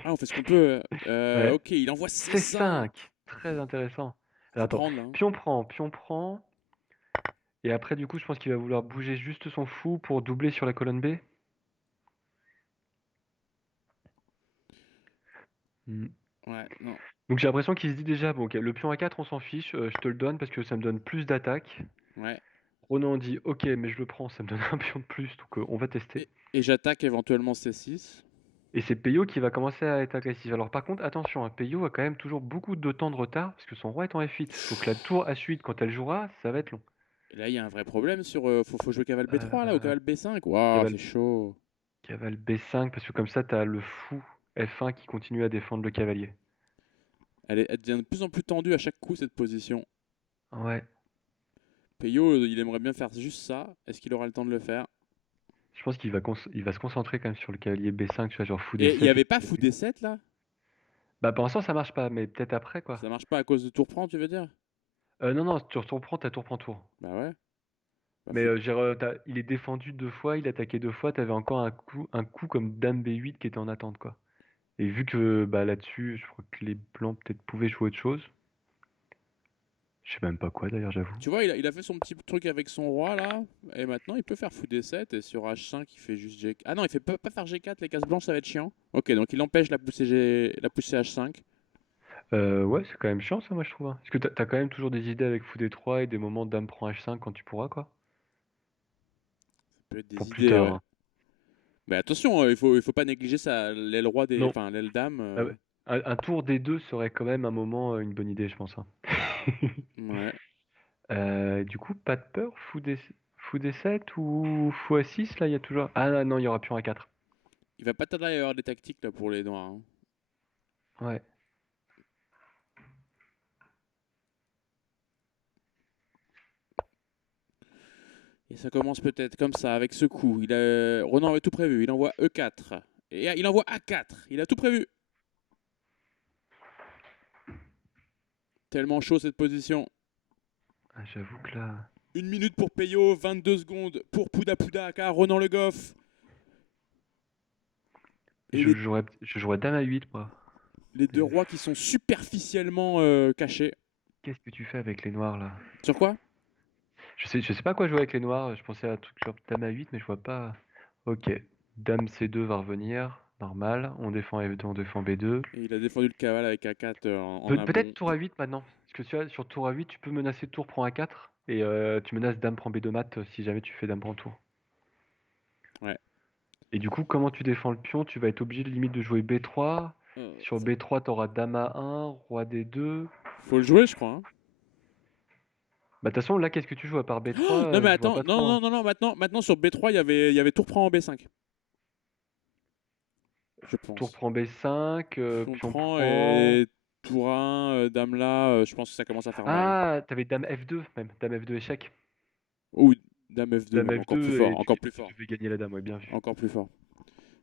Ah, on fait ce qu'on peut. ouais. Ok, il envoie C5. C5, très intéressant. Alors Faut attends, prendre, là, hein. pion prend, et après du coup, je pense qu'il va vouloir bouger juste son fou pour doubler sur la colonne B. Hmm. Ouais, non. Donc j'ai l'impression qu'il se dit déjà, bon ok, le pion A4 on s'en fiche, je te le donne parce que ça me donne plus d'attaque. Ouais. Ronan dit ok mais je le prends, ça me donne un pion de plus, donc on va tester. Et j'attaque éventuellement C6. Et c'est Peyo qui va commencer à être agressif. Alors par contre attention, hein, Peyo a quand même toujours beaucoup de temps de retard parce que son roi est en F8. Donc la tour H8 quand elle jouera, ça va être long. Et là, il y a un vrai problème sur. Faut jouer cavale B3 là, ou Euh, cavale B5. Waouh, cavale, c'est chaud. cavale B5 parce que comme ça t'as le fou F1 qui continue à défendre le cavalier. Elle devient de plus en plus tendue à chaque coup, cette position. Ouais. Peyo, il aimerait bien faire juste ça. Est-ce qu'il aura le temps de le faire? Je pense il va se concentrer quand même sur le cavalier B5, tu vois, genre fou Et il n'y D7. avait pas fou D7 là? Bah pour l'instant ça marche pas, mais peut-être après quoi. Ça marche pas à cause de tour prend, tu veux dire? Non, non, tu tour prends, t'as tour prends tour. Bah ouais. Bah, Mais il est défendu 2 fois, il a attaqué 2 fois, t'avais encore un coup comme Dame B8 qui était en attente quoi. Et vu que bah là-dessus, je crois que les blancs peut-être pouvaient jouer autre chose. Je sais même pas quoi d'ailleurs, j'avoue. Tu vois, il a fait son petit truc avec son roi là. Et maintenant, il peut faire fou D7. Et sur H5, il fait juste G4. Ah non, il fait pas faire G4. Les cases blanches, ça va être chiant. Ok, donc il empêche la poussée H5. Ouais, c'est quand même chiant ça, moi je trouve, hein. Parce que t'as quand même toujours des idées avec fou D3 et des moments Dame prend H5 quand tu pourras quoi. Ça peut être Pour des plus idées, tard, ouais. hein. Mais attention, il faut pas négliger ça. L'aile roi des. Non. Enfin, l'aile dame. Ah ouais. Un tour D2 serait quand même un moment une bonne idée, je pense, hein. Ouais. Du coup, pas de peur, fou D7 ou fou A6, là, il y a toujours... Ah non, il y aura pion A4. Il va pas tarder à y avoir des tactiques là pour les noirs, hein. Ouais. Et ça commence peut-être comme ça, avec ce coup. Ronan avait tout prévu. Il envoie E4. Et il envoie A4. Il a tout prévu. Tellement chaud cette position. Ah, j'avoue que là... 1 minute pour Peyo, 22 secondes pour Pouda Pouda, car Ronan Le Goff. Et Je jouerais Dame A8, moi. les deux rois qui sont superficiellement cachés. Qu'est-ce que tu fais avec les noirs, là? Sur quoi? Je sais pas quoi jouer avec les noirs. Je pensais à un truc genre Dame A8, mais je vois pas... Ok. Dame C2 va revenir. Normal. On défend F2, on défend B2. Et il a défendu le cavale avec A4 en Peut-être amont. tour A8 maintenant. Parce que tu vois, sur tour A8, tu peux menacer tour prend A4. Et tu menaces Dame prend B2 mat si jamais tu fais Dame prend tour. Ouais. Et du coup, comment tu défends le pion? Tu vas être obligé de limite de jouer B3. Sur B3, tu auras Dame A1, Roi D2. Faut le jouer, je crois, hein. Bah de toute façon, là, qu'est-ce que tu joues à part B3? Non, mais Je vois attends. pas Non, trop, hein. non, non, non. Maintenant sur B3, il y avait tour prend en B5. Je Tour pense. prend B5, Pion pion prend prend... et tour 1, dame là. Je pense que ça commence à faire mal. Ah, t'avais Dame F2 même. Dame F2 échec. Ou dame F2 Dame même, encore plus F2 fort, et encore plus tu fort, devais gagner la dame, ouais, bien vu. encore plus fort.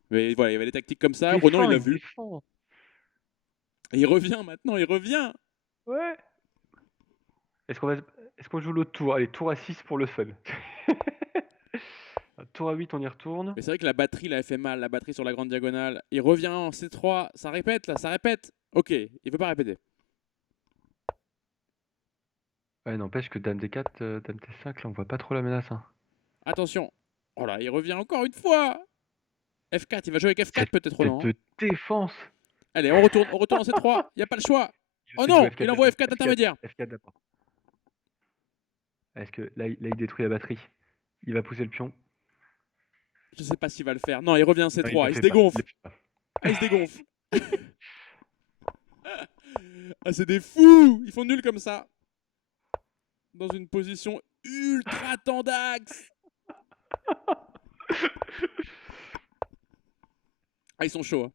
Mais voilà, il y avait des tactiques comme ça. Ronan, il Défends, l'a il vu. défend. Et il revient maintenant, il revient. Ouais. Est-ce qu'on va... Est-ce qu'on joue l'autre tour? Allez, tour à 6 pour le fun. Tour à 8, on y retourne. Mais c'est vrai que la batterie, là, elle fait mal, la batterie sur la grande diagonale. Il revient en C3, ça répète là, ça répète. Ok, il veut pas répéter. Ouais, n'empêche que Dame D4, Dame T5, là, on voit pas trop la menace, hein. Attention. Oh là, il revient encore une fois. F4, il va jouer avec F4 peut-être Ronan, hein. Cette défense! Allez, on retourne en C3, il n'y a pas le choix. Il va Oh peut-être jouer non, il F4 envoie d'abord. F4 F4, intermédiaire. F4 d'abord. Est-ce que là, il détruit la batterie? Il va pousser le pion. Je sais pas s'il va le faire. Non, il revient en Non, il C3, le il se fait pas. Il dégonfle. le fait pas. Ah, il se dégonfle. Ah, c'est des fous. Ils font nul comme ça. Dans une position ultra tendax. Ah, ils sont chauds, hein.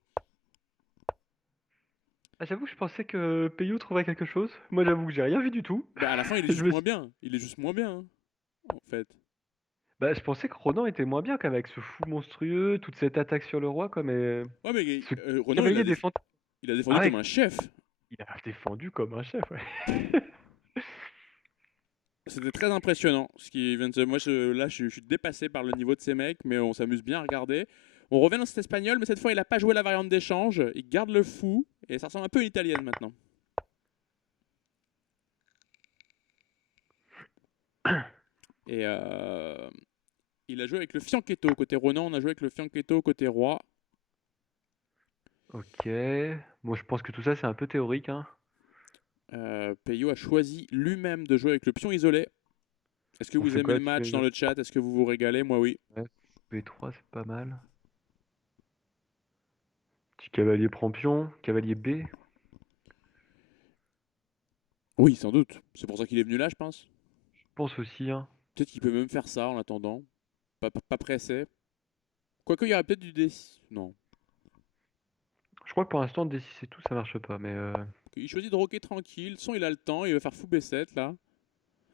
Ah, j'avoue, je pensais que Peyo trouverait quelque chose. Moi, j'avoue que j'ai rien vu du tout. Bah, à la fin, il est Je juste me moins suis- bien. Il est juste moins bien, hein, en fait. Bah, je pensais que Ronan était moins bien quand même avec ce fou monstrueux, toute cette attaque sur le roi, quoi, mais Ouais, mais ce Ronan, cavalier défend. il a Ah défendu ouais, comme un chef. il a défendu comme un chef, ouais. C'était très impressionnant. Ce qui vient de... Moi, je suis dépassé par le niveau de ces mecs, mais on s'amuse bien à regarder. On revient dans cet espagnol, mais cette fois, il n'a pas joué la variante d'échange. Il garde le fou, et ça ressemble un peu à une italienne maintenant. Et il a joué avec le fianchetto côté Ronan, on a joué avec le fianchetto côté roi. Ok. Bon, je pense que tout ça, c'est un peu théorique, hein. Peyo a choisi lui-même de jouer avec le pion isolé. Est-ce que On vous fait aimez quoi le dessus match les dans autres? le chat? Est-ce que vous vous régalez? Moi, oui. Ouais, B3, c'est pas mal. Petit cavalier prend pion, cavalier B. Oui, sans doute. C'est pour ça qu'il est venu là, je pense. Je pense aussi, hein. Peut-être qu'il peut même faire ça en attendant. Pas pressé. Quoique, il y aurait peut-être du D. Non. Je crois que pour l'instant, D6 et tout, ça marche pas, mais Il choisit de roquer tranquille. De toute façon, il a le temps. Il va faire fou B7 là.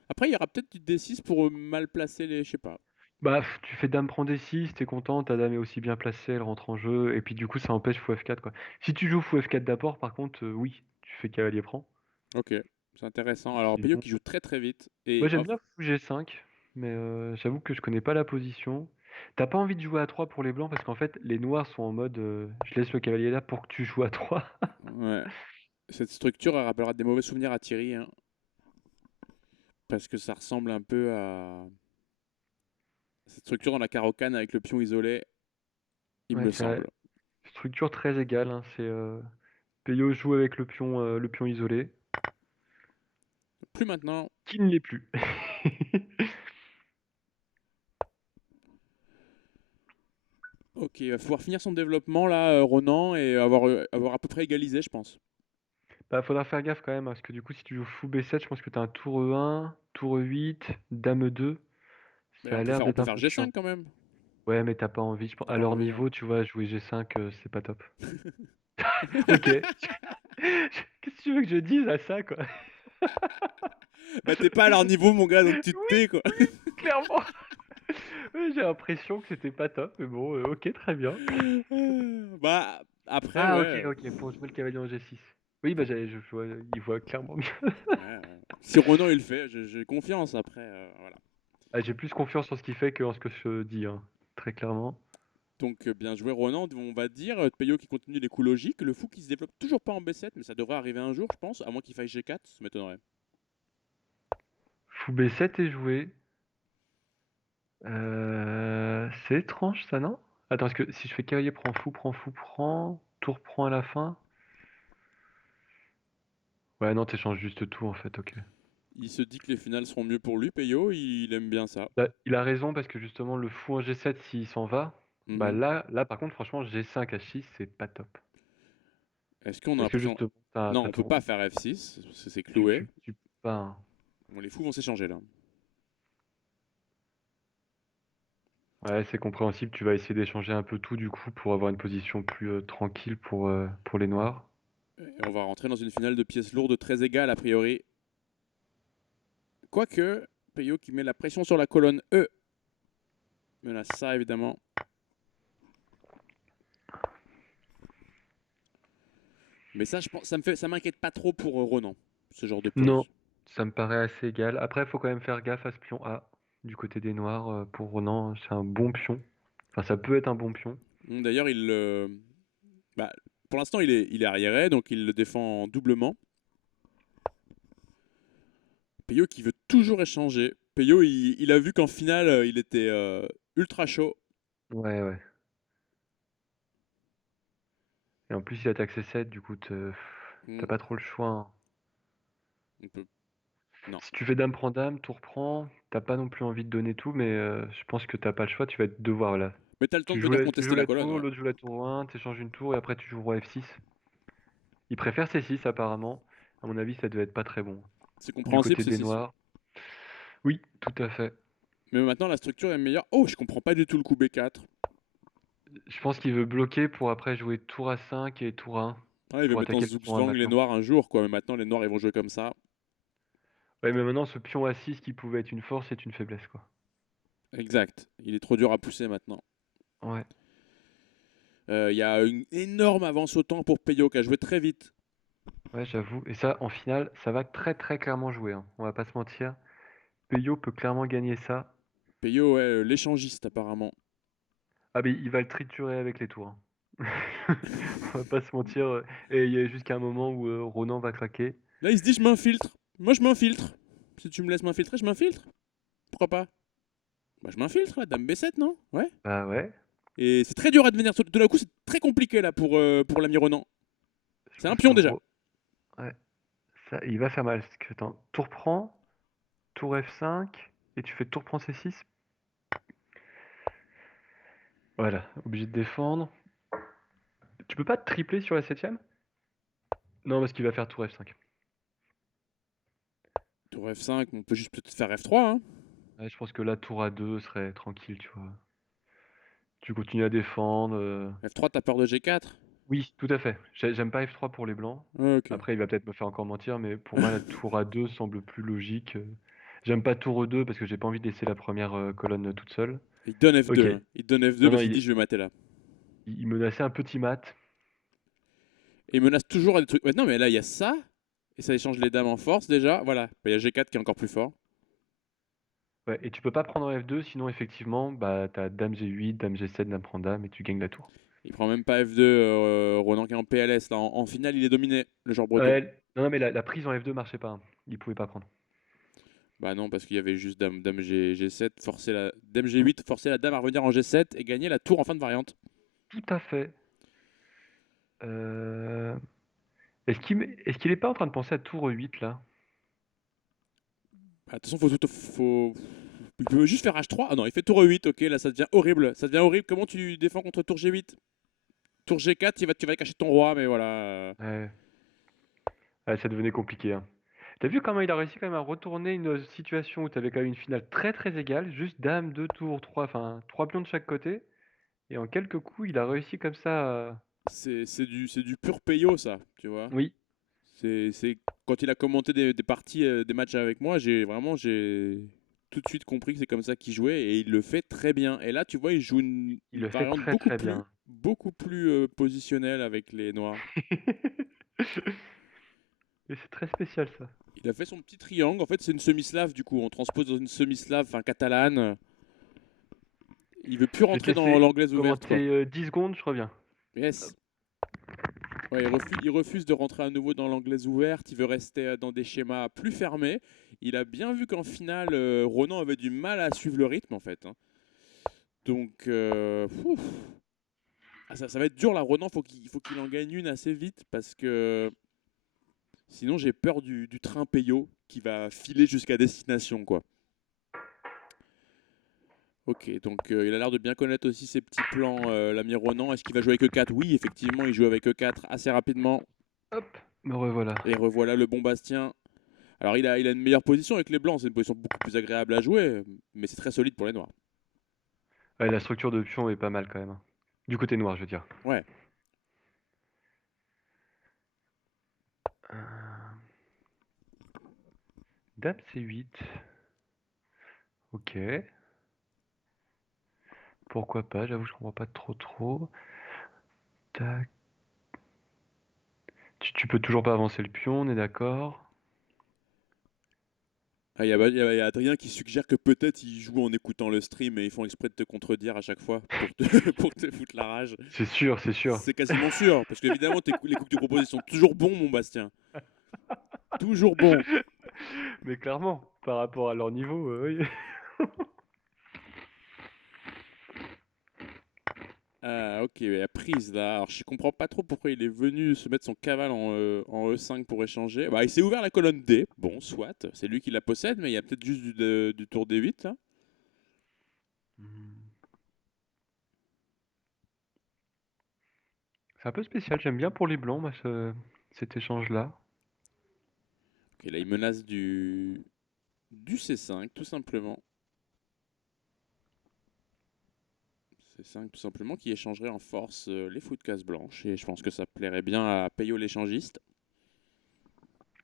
Après, il y aura peut-être du D6 pour mal placer les. Je sais pas. bah, tu fais dame prend D6, t'es content, ta dame est aussi bien placée, elle rentre en jeu, et puis du coup, ça empêche fou F4, quoi. Si tu joues fou F4 d'abord, par contre, oui, tu fais cavalier prend. Ok, c'est intéressant. Alors, Peyo Sinon, qui joue très très vite. Et moi j'aime bien fou G5, mais j'avoue que je connais pas la position. T'as pas envie de jouer à 3 pour les blancs, parce qu'en fait, les noirs sont en mode je laisse le cavalier là pour que tu joues à 3. ouais. Cette structure elle rappellera des mauvais souvenirs à Thierry. Hein, parce que ça ressemble un peu à. Cette structure dans la carocane avec le pion isolé, il Ouais, me c'est la semble. structure très égale, hein, c'est Peyo joue avec le pion isolé, Plus maintenant. qui ne l'est plus. Ok, il va pouvoir finir son développement là, Ronan, et avoir à peu près égalisé, je pense. Bah, faudra faire gaffe quand même, parce que du coup, si tu joues fou B7, je pense que t'as un tour E1, tour E8, dame E2. Mais Ça a l'air on d'être peut un faire peu chiant. G5 quand même. Ouais, mais t'as pas envie. T'as À pas leur envie, hein. niveau, tu vois, jouer G5, c'est pas top. Ok. Qu'est-ce que tu veux que je dise à ça, quoi? Bah, t'es pas à leur niveau, mon gars, donc tu te Oui, tais, quoi. oui, clairement. Ouais, j'ai l'impression que c'était pas top, mais bon, ok, très bien. Bah, après, Ah, ok, ouais. ok, pour jouer le cavalier en G6. Oui, bah, je vois, il voit clairement mieux. Ouais, ouais. Si Ronan il le fait, j'ai confiance après. Voilà. Ah, j'ai plus confiance en ce qu'il fait que en ce que je dis, hein, très clairement. Donc, bien joué, Ronan. On va dire. Peyo qui continue les coups logiques. Le fou qui se développe toujours pas en B7, mais ça devrait arriver un jour, je pense. À moins qu'il faille G4, ça m'étonnerait. Fou B7 est joué. C'est étrange ça, non? Attends, parce que si je fais cavalier prend fou prend, tour prend à la fin. Ouais, non, t'échanges juste tout en fait, ok. Il se dit que les finales seront mieux pour lui, Peyo. Il aime bien ça. Bah, il a raison parce que justement, le fou en G7, s'il s'en va, bah Mhm. là par contre, franchement, G5 H6, c'est pas top. Est-ce qu'on a Parce que l'impression. justement, Non, t'as on peut tout. pas faire F6, c'est cloué. Tu pas, hein. Bon, les fous vont s'échanger là. Ouais, c'est compréhensible, tu vas essayer d'échanger un peu tout du coup pour avoir une position plus tranquille pour les noirs. Et on va rentrer dans une finale de pièces lourdes très égale a priori. Quoique, Peyo qui met la pression sur la colonne E menace ça évidemment. Mais ça, je pense, ça m'inquiète pas trop pour Ronan, ce genre de Non, pose. ça me paraît assez égal. Après, il faut quand même faire gaffe à ce pion A du côté des noirs. Pour Ronan, c'est un bon pion. Enfin, ça peut être un bon pion. D'ailleurs, bah, pour l'instant, il est arriéré, donc il le défend doublement. Peyo qui veut toujours échanger. Peyo, il a vu qu'en finale, il était ultra chaud. Ouais, ouais. Et en plus, il attaque C7, du coup, Hmm, t'as pas trop le choix, hein. on peut... Non. Si tu fais dame prend dame, tour prend, t'as pas non plus envie de donner tout, mais je pense que t'as pas le choix, tu vas devoir là. Mais t'as le temps de Tu joues venir tu contester joues la la colonne, tour, ouais. l'autre joue la tour 1, t'échanges une tour et après tu joues roi F6. Il préfère C6 apparemment. À mon avis, ça devait être pas très bon. C'est Du compréhensible, côté c'est des 6. noirs. Oui, tout à fait. Mais maintenant, la structure est meilleure. Oh, je comprends pas du tout le coup B4. Je pense qu'il veut bloquer pour après jouer tour A5 et tour 1 Ah, il veut pour mettre en attaquer le pion à zugzwang les vacant. noirs un jour, quoi. Mais maintenant, les noirs, ils vont jouer comme ça. Ouais, mais maintenant, ce pion A6 qui pouvait être une force est une faiblesse, quoi. Exact. Il est trop dur à pousser maintenant. Ouais, Il y a une énorme avance au temps pour Peyo qui a joué très vite. ouais, j'avoue. Et ça, en finale, ça va très très clairement jouer, hein. On va pas se mentir. Peyo peut clairement gagner ça. Peyo, ouais, l'échangiste apparemment. Ah, mais il va le triturer avec les tours, hein. On va pas se mentir. Et il y a jusqu'à un moment où Ronan va craquer. Là, il se dit je m'infiltre. Moi, je m'infiltre. Si tu me laisses m'infiltrer, je m'infiltre. Pourquoi pas? Bah, je m'infiltre, là. Dame B7, non? Ouais. Bah ouais. Et c'est très dur à devenir. De la coup, c'est très compliqué là pour l'ami Ronan. Je C'est un pense que pion déjà. Ouais, ça, il va faire mal. Parce que, attends, tour prend, tour F5, et tu fais tour prend C6. Voilà, obligé de défendre. Tu peux pas te tripler sur la septième? Non, parce qu'il va faire tour F5. Tour F5, on peut juste peut-être faire F3, hein. Ouais, je pense que là, tour A2 serait tranquille, tu vois. Tu continues à défendre. F3, t'as peur de G4? Oui, tout à fait. J'aime pas F3 pour les blancs. Ok. Après, il va peut-être me faire encore mentir, mais pour moi, la tour A2 semble plus logique. J'aime pas tour E2 parce que j'ai pas envie de laisser la première colonne toute seule. Il donne Ok. F2, hein. Il donne F2 Non, parce non, qu'il dit je vais mater là. il menaçait un petit mat. Et il menace toujours à des trucs. Ouais, non, mais là, il y a ça. Et ça échange les dames en force déjà. Voilà. Bah, il y a G4 qui est encore plus fort. Ouais, et tu peux pas prendre F2, sinon effectivement, bah t'as dame G8, dame G7, dame prend dame, et tu gagnes la tour. Il prend même pas F2. Ronan qui est en PLS. Là, en finale, il est dominé, le genre breton. Ouais, non, non, mais la prise en F2 marchait pas, hein. Il pouvait pas prendre. Bah non, parce qu'il y avait juste dame G7, dame Tout, G8, forcer la dame à revenir en G7 et gagner la tour en fin de variante. tout à fait. Euh, est-ce qu'il est pas en train de penser à tour E8 là? Bah, de toute façon, faut. Il peut juste faire H3. Ah non, il fait tour E8, ok, là ça devient horrible. Ça devient horrible. Comment tu défends contre tour G8? Tour G4, tu vas cacher ton roi, mais voilà. Ouais, ouais, ça devenait compliqué, hein. T'as vu comment il a réussi quand même à retourner une situation où t'avais quand même une finale très très égale, juste dame, deux tours, trois, enfin trois pions de chaque côté, et en quelques coups, il a réussi comme ça. C'est du pur payo, ça, tu vois. Oui, C'est quand il a commenté des parties, des matchs avec moi, j'ai tout de suite compris que c'est comme ça qu'il jouait et il le fait très bien. Et là, tu vois, il joue il une le fait variante très très bien. beaucoup plus positionnelle avec les noirs. Et c'est très spécial ça. Il a fait son petit triangle. En fait, c'est une semi-slave du coup. On transpose dans une semi-slave, enfin catalane. Il veut plus Je vais te rentrer dans laisser l'anglaise ouverte, quoi. commenter 10 secondes, je reviens. Yes. Ouais, il refuse de rentrer à nouveau dans l'anglaise ouverte, il veut rester dans des schémas plus fermés. Il a bien vu qu'en finale, Ronan avait du mal à suivre le rythme en fait, hein. Donc, ah, ça va être dur là. Ronan, faut qu'il en gagne une assez vite parce que sinon j'ai peur du train Peyo qui va filer jusqu'à destination, quoi. Ok, donc il a l'air de bien connaître aussi ses petits plans, l'ami Ronan. Est-ce qu'il va jouer avec E4? Oui, effectivement, il joue avec E4 assez rapidement. Hop, me revoilà. Et revoilà le bon Bastien. Alors il a une meilleure position avec les blancs, c'est une position beaucoup plus agréable à jouer, mais c'est très solide pour les noirs. Ouais, la structure de pion est pas mal quand même, hein. Du côté noir, je veux dire. Ouais. Euh, Dame C8. Ok. Pourquoi pas, j'avoue, je comprends pas trop trop. Tac. Tu peux toujours pas avancer le pion, on est d'accord. Ah, il y a Adrien qui suggère que peut-être ils jouent en écoutant le stream et ils font exprès de te contredire à chaque fois pour te, pour te foutre la rage. C'est sûr, c'est sûr. C'est quasiment sûr, parce qu'évidemment les coups que tu proposes ils sont toujours bons, mon Bastien. Toujours bons. Mais clairement, par rapport à leur niveau, oui. Ah ok, mais la prise là, alors je comprends pas trop pourquoi il est venu se mettre son cavale en E5 pour échanger. Bah il s'est ouvert la colonne D, bon soit, c'est lui qui la possède, mais il y a peut-être juste du tour D8 là. Hmm. C'est un peu spécial, j'aime bien pour les blancs, moi, cet échange-là. Ok, là il menace du C5 tout simplement. C5 tout simplement qui échangerait en force les fous de casse blanche et je pense que ça plairait bien à Peyo l'échangiste.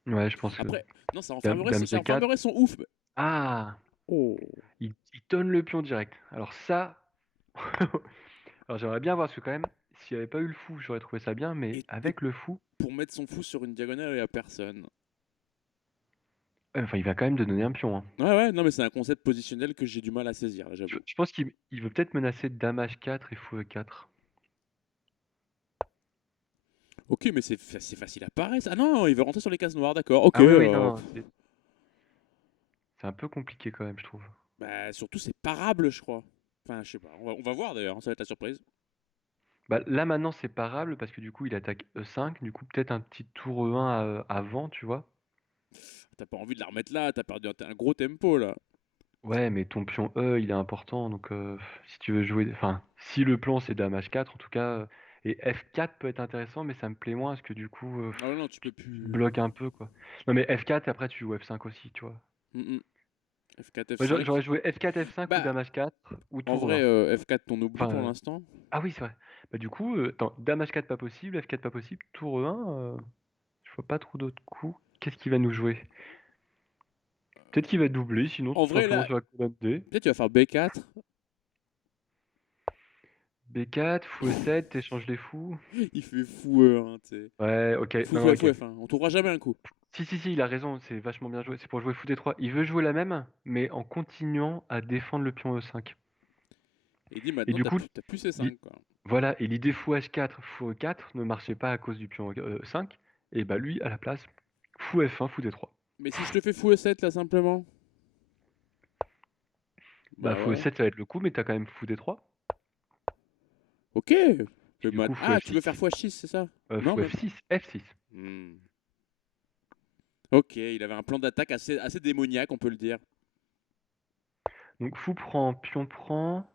Ouais, je pense que Après, non, ça dame, enfermerait, dame ça C4. enfermerait son ouf. Ah! Oh. Il donne le pion direct. Alors ça, alors j'aimerais bien voir, parce que quand même, s'il n'y avait pas eu le fou, j'aurais trouvé ça bien, mais Et avec le fou, pour mettre son fou sur une diagonale et à personne. enfin, il va quand même te donner un pion, hein. Ouais, ouais, non, mais c'est un concept positionnel que j'ai du mal à saisir, là, Je, j'avoue. je pense qu'il veut peut-être menacer dame H4 et fou E4. Ok, mais c'est facile à parer, ça. Ah non, il veut rentrer sur les cases noires, d'accord, ok. Ah oui, oui, non, non, c'est un peu compliqué quand même, je trouve. Bah, surtout, c'est parable, je crois. Enfin, je sais pas, on va voir d'ailleurs, hein, ça va être la surprise. Bah, là maintenant c'est parable parce que du coup il attaque E5, du coup peut-être un petit tour E1 avant, tu vois. T'as pas envie de la remettre là, t'as perdu un gros tempo, là. Ouais, mais ton pion E il est important, donc si tu veux jouer, enfin si le plan c'est dame H4 en tout cas, et F4 peut être intéressant, mais ça me plaît moins parce que du coup Ah ouais, non, tu tu peux plus. bloques un peu quoi. Non mais F4 et après tu joues F5 aussi, tu vois. Mm, mm. F4, Moi, F5. j'aurais joué F4, F5 ou Bah, Dame H4 ou en tour vrai, 1. F4, t'en oublies Enfin, pour l'instant. ah oui, c'est vrai. Bah, du coup, attends, Dame H4 pas possible, F4 pas possible, tour 1, je vois pas trop d'autres coups. Qu'est-ce qu'il va nous jouer? Peut-être qu'il va doubler, sinon En tout vrai, simplement là, sur la colonne D. peut-être tu vas faire B4. B4, fou E7, t'échanges les fous. Il fait foueur, hein, tu sais. Ouais, ok, Fou, non, fou, non, fou ok. F1. On trouvera jamais un coup. Si, il a raison, c'est vachement bien joué. C'est pour jouer fou D3. Il veut jouer la même, mais en continuant à défendre le pion E5. Et il dit Et maintenant, du coup, t'as plus c l'i- cinq quoi. voilà, et l'idée fou H4, fou E4 ne marchait pas à cause du pion E5. Et bah lui, à la place, fou F1, fou D3. Mais si je te fais fou E7 là simplement. Bah Bah fou ouais. E7, ça va être le coup, mais t'as quand même fou D3. Ok. Et du coup, fou Ah, tu veux F6. faire fou H6, c'est ça? Non, Fou même pas. F6, F6. Hmm. Ok, il avait un plan d'attaque assez démoniaque, on peut le dire. Donc fou prend, pion prend.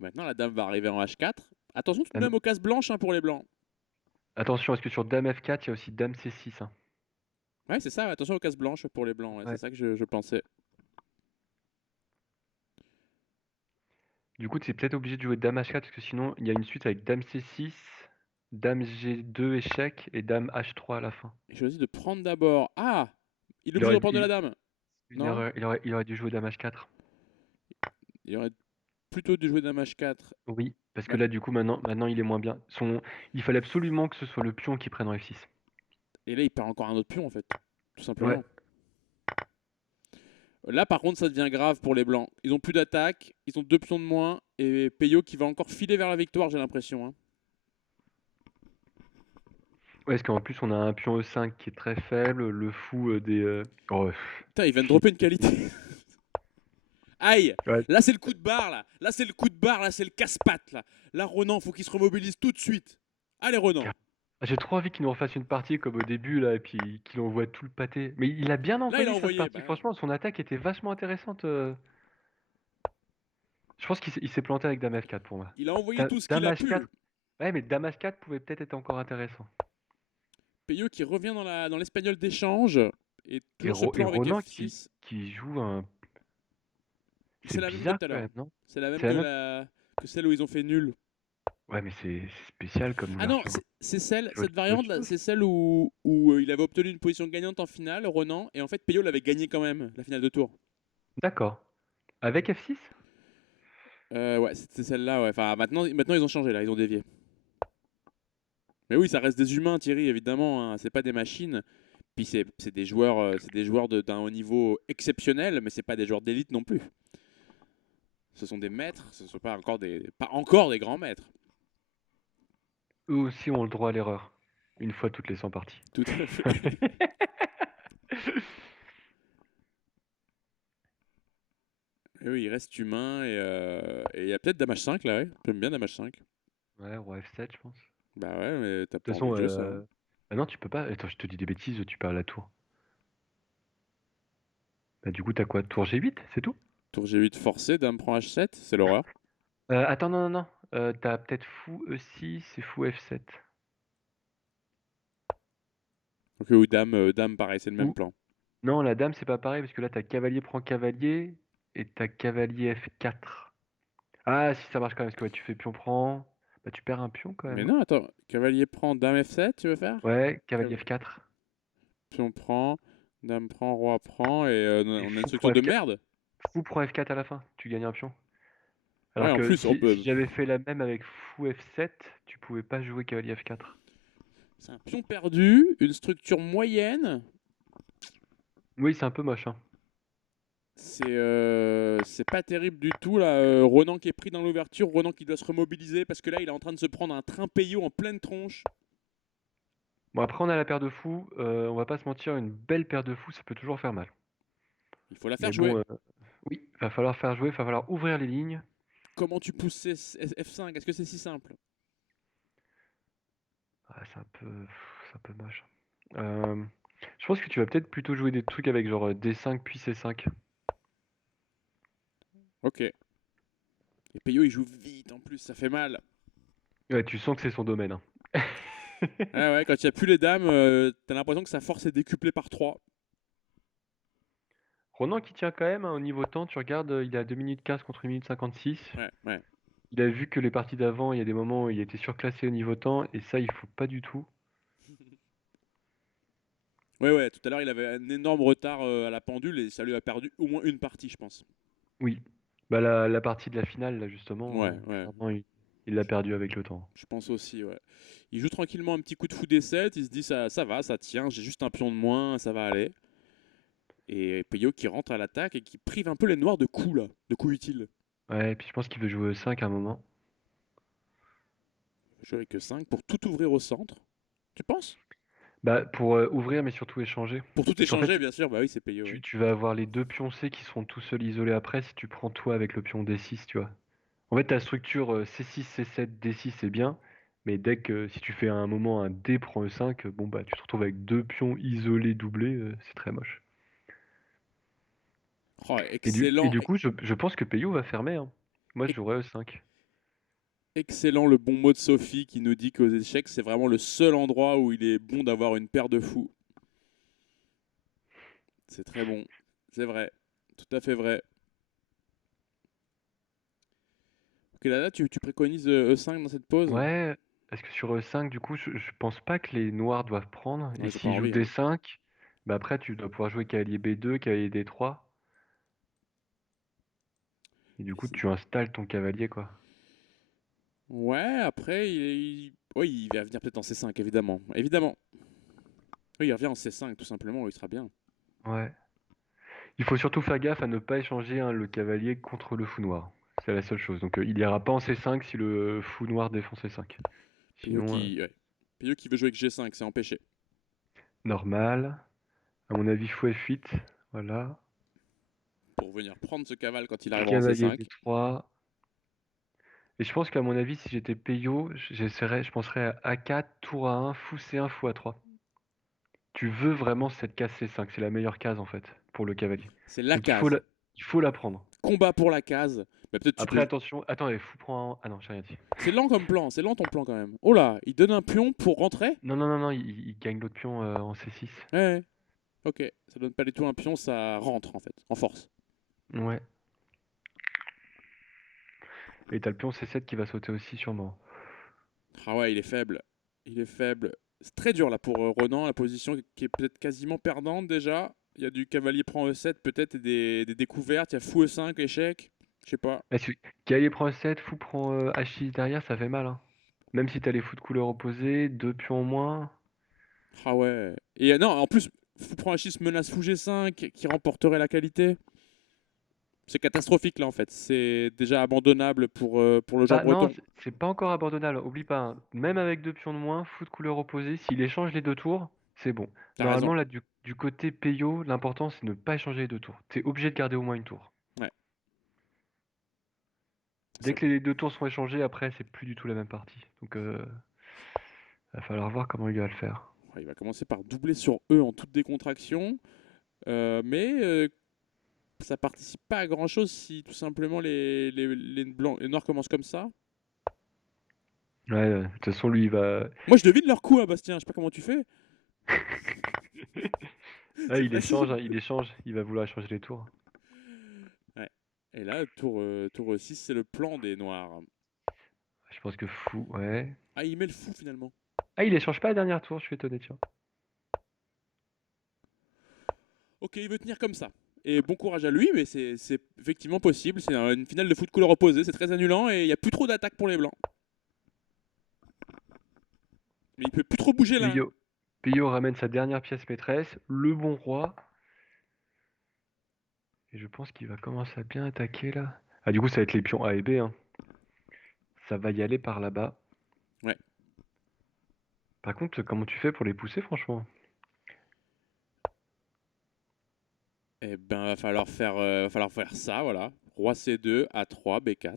Maintenant, la dame va arriver en H4. Attention tout de Dame- même aux cases blanches hein, pour les blancs. Attention, est-ce que sur Dame F4, il y a aussi Dame C6 hein. Ouais, c'est ça, attention aux cases blanches pour les blancs. Ouais, c'est Ouais. ça que je pensais. Du coup, tu es peut-être obligé de jouer Dame H4 parce que sinon, il y a une suite avec Dame C6, Dame G2 échec et Dame H3 à la fin. Il choisit de prendre d'abord. Ah, il est Il obligé de aurait, reprendre de la il- dame. une Non, erreur, il aurait dû jouer Dame H4. il aurait plutôt dû jouer dame H4. Oui, parce que Ma- là, du coup, maintenant, il est moins bien. Il fallait absolument que ce soit le pion qui prenne en F6. Et là, il perd encore un autre pion en fait, tout Ouais, simplement. Là, par contre, ça devient grave pour les blancs. Ils ont plus d'attaque, ils ont deux pions de moins, et Peyo qui va encore filer vers la victoire, j'ai l'impression. Hein. ouais, parce qu'en plus, on a un pion E5 qui est très faible, le fou des. Oh, Putain, il vient de fi- dropper une qualité. Aïe! ouais. Là, c'est le coup de barre, là. Là, c'est le coup de barre, là, c'est le casse-patte, là. Là, Ronan, faut qu'il se remobilise tout de suite. Allez, Ronan. J'ai trop envie qu'il nous refasse une partie comme au début, là, et puis qu'il envoie tout le pâté. Mais il a bien Là, il a envoyé cette envoyé. partie. Bah, ouais. Franchement, son attaque était vachement intéressante. Je pense il s'est planté avec Dame F4 pour moi. Il a envoyé tout ce qu'il Dame a H4. pu. Ouais, mais Dame H4 pouvait peut-être être encore intéressant. Peyo qui revient dans l'espagnol d'échange. Et Et, toujours ce Et plan avec Ronan F6. qui joue un. C'est C'est la même que bizarre tout à quand l'heure. même, non? C'est la même C'est la que, même. que celle où ils ont fait nul. Ouais, mais c'est spécial comme Ah non, ouverture. c'est celle, Tu vois, cette variante là, c'est celle où il avait obtenu une position gagnante en finale, Ronan, et en fait Peyo l'avait gagné quand même, la finale de tour. D'accord. Avec F6? Ouais, c'était celle-là, ouais. Enfin, maintenant ils ont changé là, ils ont dévié. Mais oui, ça reste des humains, Thierry, évidemment, hein. C'est pas des machines. Puis c'est des joueurs d'un haut niveau exceptionnel, mais c'est pas des joueurs d'élite non plus. Ce sont des maîtres, ce ne sont pas encore des grands maîtres. Eux aussi ont le droit à l'erreur. Une fois toutes les 100 parties. Tout à fait. Et oui, il reste humain et il y a peut-être Damage 5 là, ouais. J'aime bien Damage 5. Ouais, roi F7, je pense. Bah ouais, mais t'as De pas toute envie façon, de jouer ça. Hein. ah non, tu peux pas. Attends, je te dis des bêtises, tu perds la tour. Bah, du coup, t'as quoi? Tour G8, c'est tout? Tour G8 forcé, Dame prend H7, c'est l'horreur. Attends, non. T'as peut-être fou E6 et fou F7. Ok, ou Dame pareil, c'est le même Ou, plan. non, la dame, c'est pas pareil, parce que là, t'as cavalier prend cavalier et t'as cavalier F4. Ah, si ça marche quand même, parce que ouais, tu fais pion prend. Bah, tu perds un pion quand même, Mais non? non, attends, cavalier prend Dame F7, tu veux faire? Ouais, cavalier Cav- F4. Pion prend, Dame prend, Roi prend, et Et on a une fou structure prend de F4. merde. Fou prend F4 à la fin, tu gagnes un pion. Ouais, Alors en que plus, si j'avais fait la même avec fou F7, tu pouvais pas jouer cavalier F4. c'est un pion perdu, une structure moyenne. Oui, c'est un peu moche, hein. C'est pas terrible du tout là. Ronan qui est pris dans l'ouverture, Ronan qui doit se remobiliser parce que là il est en train de se prendre un train payot en pleine tronche. Bon, après, on a la paire de fous. On va pas se mentir, une belle paire de fous, ça peut toujours faire mal. Il faut la faire Mais jouer. bon, oui, va falloir faire jouer, va falloir ouvrir les lignes. Comment tu pousses F5? Est-ce que c'est si simple? Ah, c'est un peu moche. Euh, je pense que tu vas peut-être plutôt jouer des trucs avec genre D5 puis C5. Ok. Et Peyo il joue vite en plus, ça fait mal. Ouais, tu sens que c'est son domaine, hein. Ah ouais, quand il n'y a plus les dames, t'as l'impression que sa force est décuplée par 3. Ronan qui tient quand même hein, au niveau temps, tu regardes, il est à 2 minutes 15 contre 1 minute 56. Ouais, ouais. Il a vu que les parties d'avant, il y a des moments où il a été surclassé au niveau temps, et ça, il faut pas du tout. Ouais, ouais, tout à l'heure, il avait un énorme retard à la pendule et ça lui a perdu au moins une partie, je pense. Oui. Bah la partie de la finale, là, justement, Ouais, ouais. clairement, il l'a perdu avec le temps. Je pense aussi, ouais. Il joue tranquillement un petit coup de fou D7, il se dit ça va, ça tient, j'ai juste un pion de moins, ça va aller. Et Peyo qui rentre à l'attaque et qui prive un peu les noirs de coups là, de coups utiles. Ouais, et puis je pense qu'il veut jouer E5 à un moment. Je avec que 5 pour tout ouvrir au centre. Tu penses? Bah pour ouvrir, mais surtout échanger. Pour tout Parce qu'en fait, échanger, bien sûr, bah oui, c'est Peyo, ouais. tu vas avoir les deux pions C qui seront tout seuls isolés après si tu prends toi avec le pion D6, tu vois. En fait, ta structure C6, C7, D6 c'est bien, mais dès que si tu fais à un moment un D prend E5, bon bah tu te retrouves avec deux pions isolés doublés, c'est très moche. Oh, Et excellent, du coup, je pense que Peyo va fermer, hein. Moi, je jouerais E5. excellent le bon mot de Sophie qui nous dit qu'aux échecs, c'est vraiment le seul endroit où il est bon d'avoir une paire de fous. C'est très bon, c'est vrai, tout à fait vrai. Ok, là, tu préconises E5 dans cette pause? Ouais, parce que sur E5, du coup, je pense pas que les noirs doivent prendre. Ouais, Et ils ont pas s'ils jouent envie, hein. D5, bah après, tu dois pouvoir jouer cavalier B2, cavalier D3. Et du Et coup, c'est- tu installes ton cavalier, quoi. Ouais, après, ouais, il va venir peut-être en C5, évidemment. Évidemment. Oui, il revient en C5, tout simplement, il sera bien. Ouais. Il faut surtout faire gaffe à ne pas échanger hein, le cavalier contre le fou noir. C'est la seule chose. Donc, il ira pas en C5 si le fou noir défend C5. Peyo Sinon, ouais. Peyo qui veut jouer avec G5, c'est empêché. normal. À mon avis, fou F8. Voilà. Pour venir prendre ce cavale quand il arrivera en Cavalier C5. D3. Et je pense qu'à mon avis, si j'étais Peyo, je penserais à A4, tour A1, fou C1, fou A3. Tu veux vraiment cette case C5, c'est la meilleure case en fait pour le cavalier. C'est la Donc case. il faut la prendre. Combat pour la case. Bah, peut-être tu Après peux. attention, attends, fou prend. Ah non, j'ai rien dit. C'est lent comme plan, c'est lent ton plan quand même. Oh là, il donne un pion pour rentrer. Non, non, non, non, il gagne l'autre pion en C6. Ouais, ouais. Ok, ça donne pas du tout un pion, ça rentre en fait, en force. Ouais. Et t'as le pion C7 qui va sauter aussi sûrement. Ah ouais, il est faible. Il est faible. C'est très dur là pour Renan, la position qui est peut-être quasiment perdante déjà. Il y a du cavalier prend E7 peut-être et des découvertes. Il y a fou E5, échec. Je sais pas. Cavalier prend E7, fou prend H6 derrière, ça fait mal. Hein. Même si t'as les fous de couleur opposée, deux pions en moins. Ah ouais. Et non, en plus, fou prend H6 menace fou G5 qui remporterait la qualité. C'est catastrophique là en fait. C'est déjà abandonnable pour le genre Bah non, breton. c'est pas encore abandonnable. Oublie pas, hein. Même avec deux pions de moins, fou de couleur opposée, s'il échange les deux tours, c'est bon. T'as raison. Normalement, là, du côté Peyo, l'important c'est de ne pas échanger les deux tours. T'es obligé de garder au moins une tour. Ouais. Dès Ça- que les deux tours sont échangés, après, c'est plus du tout la même partie. Donc, va falloir voir comment il va le faire. ouais, il va commencer par doubler sur E en toute décontraction. Mais ça participe pas à grand chose si tout simplement les blancs, les noirs commencent comme ça. Ouais, de toute façon, lui, il va. Moi je devine leur coup à Bastien, je sais pas comment tu fais. Ah, C'est il échange, facile. hein, il échange. Il va vouloir échanger les tours. Ouais. Et là, tour 6, c'est le plan des noirs. Je pense que fou, ouais. Ah, il met le fou finalement. Ah, il échange pas la dernière tour, je suis étonné, tiens. Ok, il veut tenir comme ça. Et bon courage à lui, mais c'est effectivement possible. C'est une finale de foot couleur opposée, c'est très annulant et il n'y a plus trop d'attaques pour les blancs. Mais il peut plus trop bouger là. Peyo. Peyo ramène sa dernière pièce maîtresse, le bon roi. Et je pense qu'il va commencer à bien attaquer là. Ah, du coup, ça va être les pions A et B, hein. Ça va y aller par là-bas. Ouais. Par contre, comment tu fais pour les pousser, franchement? Eh ben, va falloir faire ça, voilà. Roi C2, A3, B4.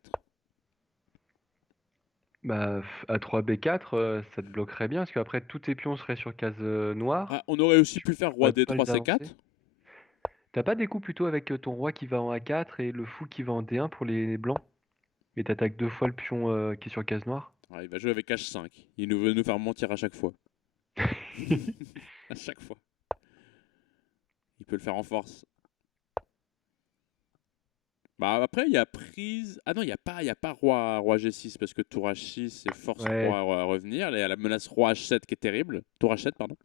Bah, A3, B4, ça te bloquerait bien, parce qu'après, tous tes pions seraient sur case Ah, noire. on aurait aussi Tu pu faire roi pourrais pas D3, les avancer. C4. T'as pas des coups plutôt avec ton roi qui va en A4 et le fou qui va en D1 pour les blancs? Et t'attaques deux fois le pion qui est sur case noire? Ah, il va jouer avec H5. Il nous veut nous faire mentir à chaque fois. À chaque fois. Il peut le faire en force. Bah après, il y a prise. Ah non, il y a pas roi G6 parce que tour H6 c'est force Ouais, roi à revenir. Il y a la menace roi H7 qui est terrible. Tour H7, pardon.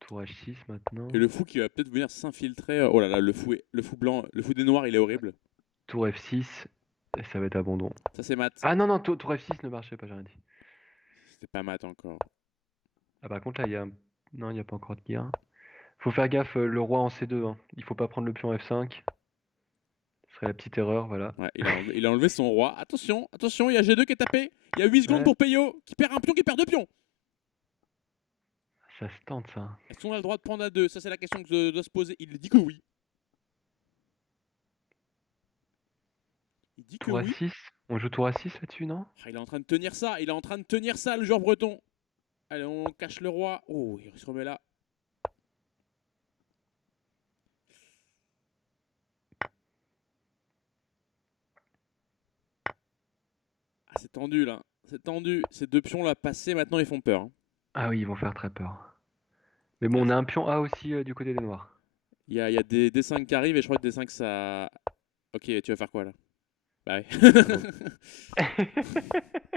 tour H6 Et maintenant. le fou qui va peut-être venir s'infiltrer. Oh là là, le fou blanc, le fou des noirs, il est Ouais. horrible. Tour F6, et ça va être abandon. Ça c'est mat. Ah non, non, tour F6 ne marchait pas, j'ai rien dit. C'était pas mat encore. Ah par contre là, il y a... Non, il n'y a pas encore de guerre. Faut faire gaffe, le roi en C2, hein. Il faut pas prendre le pion F5. Ce serait la petite erreur, voilà. Ouais, il a enlevé son roi. Attention, attention, il y a G2 qui est tapé. Il y a 8 secondes Ouais, pour Peyo qui perd un pion, qui perd deux pions. ça se tente ça. Est-ce qu'on a le droit de prendre à deux? Ça c'est la question que doit se poser. Il dit que oui. Il dit que Tour oui. A6, on joue tour A6 là-dessus, non? Ah, il est en train de tenir ça. Il est en train de tenir ça, le joueur breton. Allez, on cache le roi. Oh, il se remet là. Ah, c'est tendu là. C'est tendu. Ces deux pions là passés, maintenant ils font peur, hein. Ah oui, ils vont faire très peur. Mais bon, Ah, on a un pion A aussi du côté des noirs. il y a des D5 qui arrivent et je crois que D5 ça. Ok, tu vas faire quoi là? Bah ouais. Donc-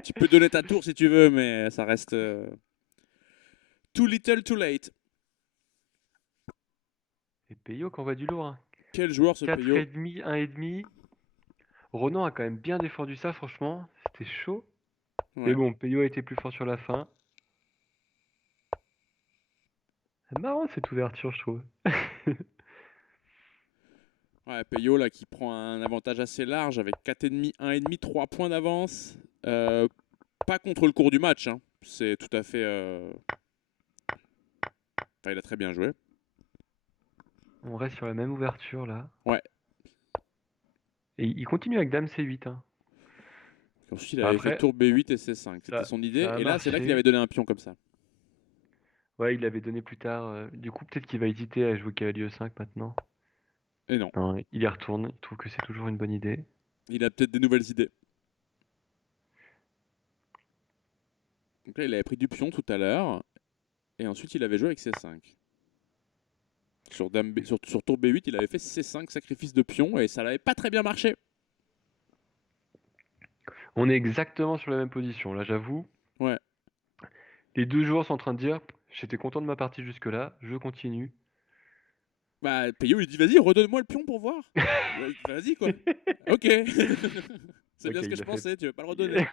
Tu peux donner ta tour si tu veux, mais ça reste too little, too late. Et Peyo qui envoie du lourd, hein. Quel joueur ce 4 Peyo? et demi, 1,5. Ronan a quand même bien défendu ça, franchement. C'était chaud. Mais Ouais. bon, Peyo a été plus fort sur la fin. C'est marrant cette ouverture, je trouve. Ouais, Peyo là qui prend un avantage assez large avec 4,5, 1,5, 3 points d'avance. Euh, Pas contre le cours du match, hein. C'est tout à fait. Enfin, il a très bien joué. On reste sur la même ouverture là. Ouais. Et il continue avec Dame C8, hein. Ensuite, il avait fait Après, tour B8 et C5. C'était ça, son idée. ça a Et là, c'est là qu'il marché. avait donné un pion comme ça. Ouais, il l'avait donné plus tard. Du coup, peut-être qu'il va hésiter à jouer cavalier E5 maintenant. Et non. Non, il y retourne. Il trouve que c'est toujours une bonne idée. Il a peut-être des nouvelles idées. Donc là, il avait pris du pion tout à l'heure. Et ensuite, il avait joué avec C5. Sur tour B8, il avait fait C5, sacrifice de pion. Et ça n'avait pas très bien marché. On est exactement sur la même position. Là, j'avoue, Ouais. les deux joueurs sont en train de dire, j'étais content de ma partie jusque-là, je continue. Bah, Peyo, il dit vas-y, redonne-moi le pion pour voir. Vas-y, quoi. Ok. C'est Ok, bien ce que il je a fait. pensais, tu veux pas le redonner.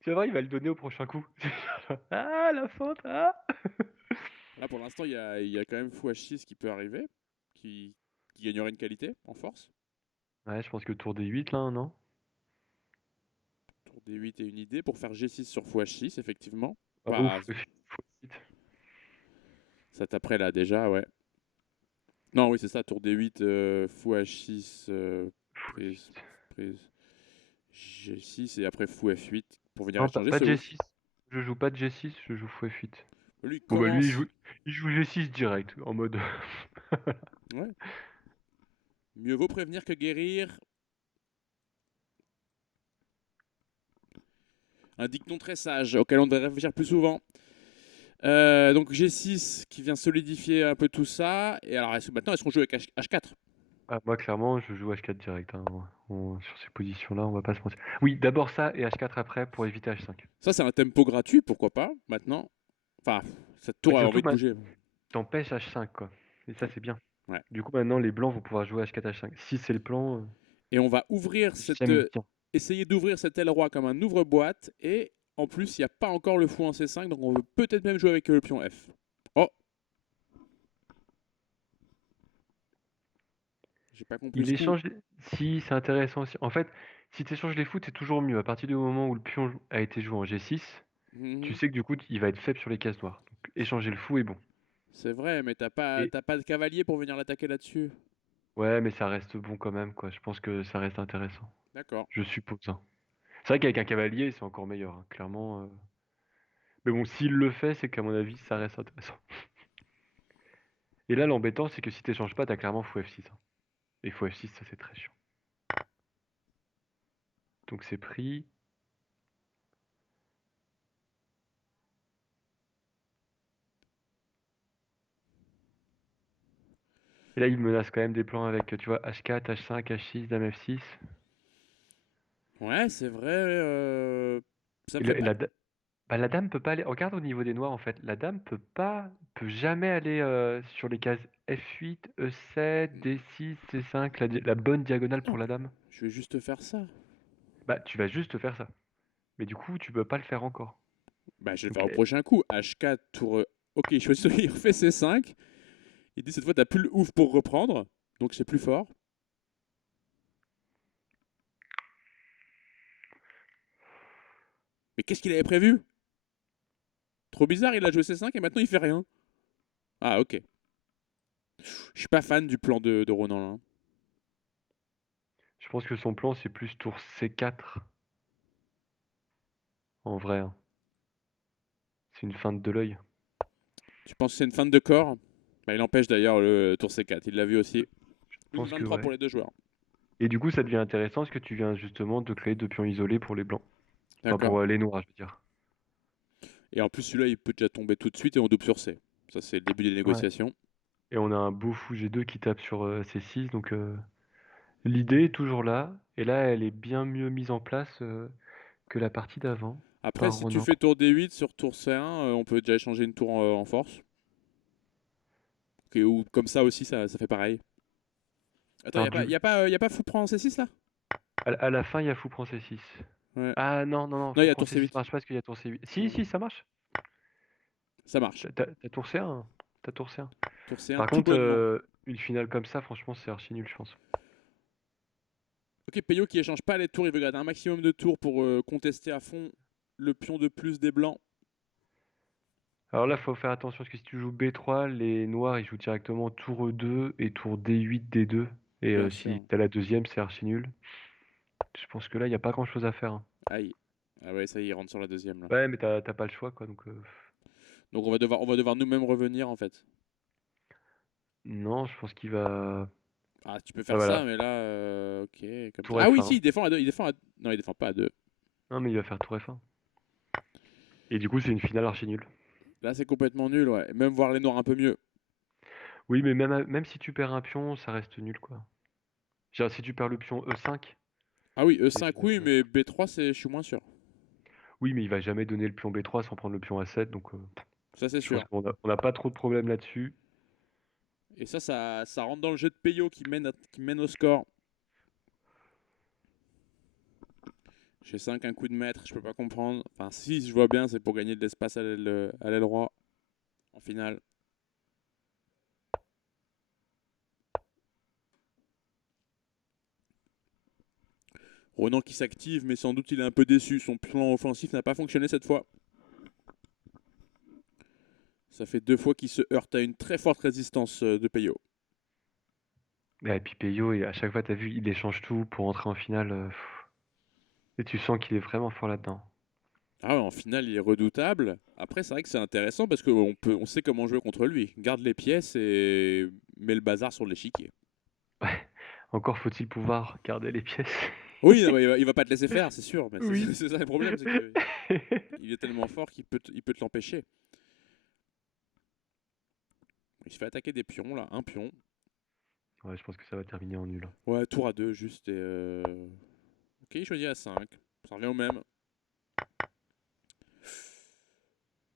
Tu vas voir, il va le donner au prochain coup. Ah, la feinte, ah! Là, pour l'instant, il y a quand même fou H6 qui peut arriver, qui gagnerait une qualité en force. Ouais, je pense que tour des 8 là, non? Tour D8 est une idée pour faire G6 sur fou H6, effectivement. Ah, ouf, Bah, faut vite. ça taperait là déjà, ouais. Non, oui, c'est ça, tour D8, fou H6, Faut prise, vite. prise, G6 et après fou F8 pour venir Non, échanger pas ce. de G6. Je joue pas de G6, je joue fou F8. Lui, il Bon bah lui, commence. il joue G6 direct, en mode... Ouais. Mieux vaut prévenir que guérir. Un dicton très sage auquel on devrait réfléchir plus souvent. Donc G6 qui vient solidifier un peu tout ça. Et alors maintenant, est-ce qu'on joue avec H4? Ah, moi, clairement, je joue H4 direct, hein. Sur ces positions-là, on va pas se mentir. Oui, d'abord ça et H4 après pour éviter H5. Ça, c'est un tempo gratuit, pourquoi pas, maintenant. Enfin, cette Et tour a surtout, envie de bouger. t'empêches H5, quoi. Et ça, c'est bien. Ouais. Du coup, maintenant, les blancs vont pouvoir jouer H4, H5. Si c'est le plan, Et on va ouvrir cette. j'aime bien. Essayer d'ouvrir cette aile roi comme un ouvre-boîte. Et en plus, il n'y a pas encore le fou en C5, donc on veut peut-être même jouer avec le pion F. Oh, j'ai pas compris Il ce coup. échange... Si, c'est intéressant aussi. En fait, si tu échanges les fous, c'est toujours mieux. À partir du moment où le pion a été joué en G6, tu Mhm. sais que du coup, il va être faible sur les cases noires. Donc, échanger le fou est bon. C'est vrai, mais Et t'as pas de cavalier pour venir l'attaquer là-dessus. ouais, mais ça reste bon quand même, quoi. Je pense que ça reste intéressant. D'accord. Je suppose, hein. C'est vrai qu'avec un cavalier, c'est encore meilleur, hein, clairement. Mais bon, s'il le fait, c'est qu'à mon avis, ça reste intéressant. Et là, l'embêtant, c'est que si t'échanges pas, t'as clairement fou F6, hein. Et fou F6, ça c'est très chiant. Donc c'est pris. Et là, il menace quand même des plans avec, tu vois, H4, H5, H6, Dame F6. Ouais, c'est vrai. Ça me Et, fait le- et pas. la, da- bah, la dame peut pas aller. Regarde au niveau des noirs en fait. La dame peut jamais aller sur les cases F8, E7, D6, C5, la bonne diagonale Non, pour la dame. je vais juste faire ça. Bah, tu vas juste faire ça. Mais du coup, tu peux pas le faire encore. Bah, je vais le Donc, faire au prochain coup. H4, tour. Ok, il choisit, il refait C5. Il dit cette fois, t'as plus le ouf pour reprendre. Donc c'est plus fort. Mais qu'est-ce qu'il avait prévu? Trop bizarre, il a joué C5 et maintenant il fait rien. Ah, ok. Je suis pas fan du plan de Ronan là. je pense que son plan, c'est plus tour C4, en vrai, hein. C'est une feinte de l'œil. Tu penses que c'est une feinte de corps? Bah, il empêche d'ailleurs le tour C4. Il l'a vu aussi. Je Plus pense que 23 ouais. pour les deux joueurs. Et du coup, ça devient intéressant parce que tu viens justement de créer deux pions isolés pour les blancs. Enfin, D'accord. pour les noirs, je veux dire. Et en plus, celui-là, il peut déjà tomber tout de suite et on double sur C. Ça, c'est le début des Ouais. négociations. Et on a un beau fou G2 qui tape sur C6, donc l'idée est toujours là. Et là, elle est bien mieux mise en place que la partie d'avant Après, par si tu Ronan. fais tour D8 sur tour C1, on peut déjà échanger une tour en force. Ok, ou comme ça aussi, ça fait pareil. Attends, Alors, y a pas fou prend C6 là? à la fin, il y a fou prend C6. Ouais. Ah non, non, non, Non, il fou y a prend tour C6 C8. marche pas parce qu'il y a tour C8. Si, Non, si, ça marche. ça marche. T'as tour C1, hein. T'as tour C1. Tour C1, Par tout contre, bonnement. une finale comme ça, franchement, c'est archi nul, je pense. Ok, Peyo qui échange pas les tours, il veut garder un maximum de tours pour contester à fond le pion de plus des blancs. Alors là, faut faire attention parce que si tu joues B3, les noirs ils jouent directement tour E2 et tour D8, D2. Et Bien si sûr. t'as la deuxième, c'est archi nul. Je pense que là, il n'y a pas grand chose à faire, hein. Aïe. Ah ouais, ça y est, il rentre sur la deuxième là. Ouais, mais t'as pas le choix, quoi. Donc, Donc on va devoir nous-mêmes revenir en fait. non, je pense qu'il va. Ah, tu peux Ah, faire ça, voilà, mais là, ok, comme ça. tour Ah oui, si, F1. il défend à deux. Il défend à... Non, il défend pas à deux. Non, mais il va faire tour F1. Et du coup, c'est une finale archi nulle. Là, c'est complètement nul, ouais. Même voir les noirs un peu mieux. Oui, mais même si tu perds un pion, ça reste nul, quoi. Genre, si tu perds le pion E5, Ah oui, c'est E5, c'est oui, intéressant. mais B3, je suis moins sûr. Oui, mais il va jamais donner le pion B3 sans prendre le pion A7, donc Ça, c'est je pense sûr. qu'on a pas trop de problèmes là-dessus. Et ça rentre dans le jeu de Peyo qui mène au score. J'ai 5 un coup de maître, je peux pas comprendre. Enfin, si, je vois bien, c'est pour gagner de l'espace à l'aile roi en finale. Ronan qui s'active, mais sans doute il est un peu déçu. Son plan offensif n'a pas fonctionné cette fois. Ça fait 2 fois qu'il se heurte à une très forte résistance de Peyo. Et puis Peyo, et à chaque fois, t'as vu, il échange tout pour entrer en finale. Et tu sens qu'il est vraiment fort là-dedans. Ah ouais, en finale, il est redoutable. Après, c'est vrai que c'est intéressant parce on sait comment jouer contre lui. Garde les pièces et met le bazar sur l'échiquier. Ouais. Encore faut-il pouvoir garder les pièces. Oui, non, mais il va pas te laisser faire, c'est sûr. Mais c'est Oui. c'est ça le problème, c'est qu'il est tellement fort qu'il peut te l'empêcher. Il se fait attaquer des pions, là, un pion. Ouais, je pense que ça va terminer en nul. Ouais, tour à deux, juste. Ok, il choisit à 5. Ça revient au même.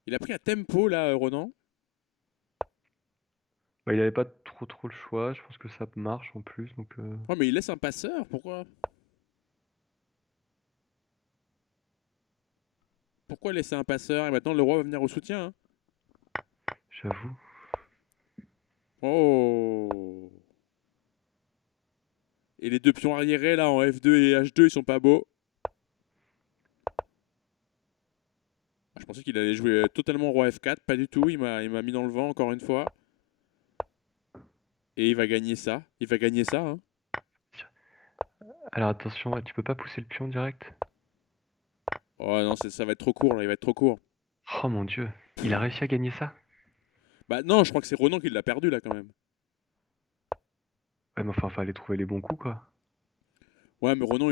Il a pris un tempo, là, Ronan. Bah, il avait pas trop le choix. Je pense que ça marche en plus. Donc, Ouais, mais il laisse un passeur, pourquoi? Pourquoi laisser un passeur? Et maintenant, le roi va venir au soutien, hein. j'avoue. Oh! Et les deux pions arriérés, là, en F2 et H2, ils sont pas beaux. Ah, je pensais qu'il allait jouer totalement roi F4, pas du tout. Il m'a mis dans le vent, encore une fois. Et il va gagner ça. Il va gagner ça, hein. Alors attention, ouais, tu peux pas pousser le pion direct. Oh non, ça va être trop court, là. Il va être trop court. Oh mon dieu. Il a réussi à gagner ça? Bah non, je crois que c'est Ronan qui l'a perdu, là, quand même. Ouais, mais enfin, fallait trouver les bons coups, quoi. Ouais, mais Ronan,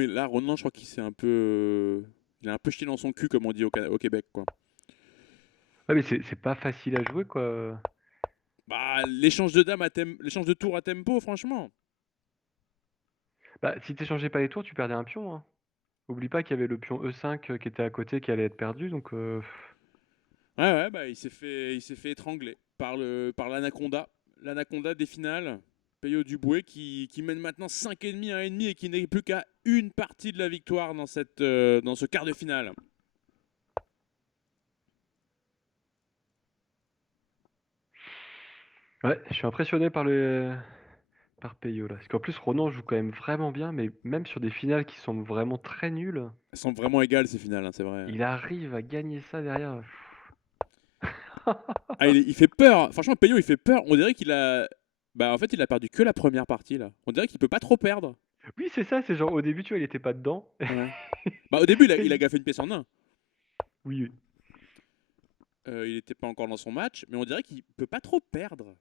je crois qu'il s'est un peu. Il a un peu chié dans son cul, comme on dit au Québec, quoi. Ouais, mais c'est pas facile à jouer, quoi. Bah, l'échange de dames l'échange de tours à tempo, franchement. Bah, si t'échangeais pas les tours, tu perdais un pion, hein. Oublie pas qu'il y avait le pion E5 qui était à côté qui allait être perdu, donc Ouais, ouais, bah, il s'est fait étrangler par l'Anaconda. L'Anaconda des finales. Peyo Duboué qui mène maintenant 5,5 à 1,5 et qui n'est plus qu'à une partie de la victoire dans ce quart de finale. ouais, je suis impressionné par Peyo là. Parce qu'en plus Ronan joue quand même vraiment bien, mais même sur des finales qui sont vraiment très nulles, Elles sont vraiment égales ces finales, hein, c'est vrai. il arrive à gagner ça derrière. Ah, il fait peur. Franchement, Peyo, il fait peur. On dirait qu'il a. Bah, en fait, il a perdu que la première partie, là. On dirait qu'il peut pas trop perdre. Oui, c'est ça, c'est genre au début, tu vois, il était pas dedans. Ouais. Bah, au début, il a Et- gaffé une pièce en un. Oui, oui. Il n'était pas encore dans son match, mais on dirait qu'il peut pas trop perdre.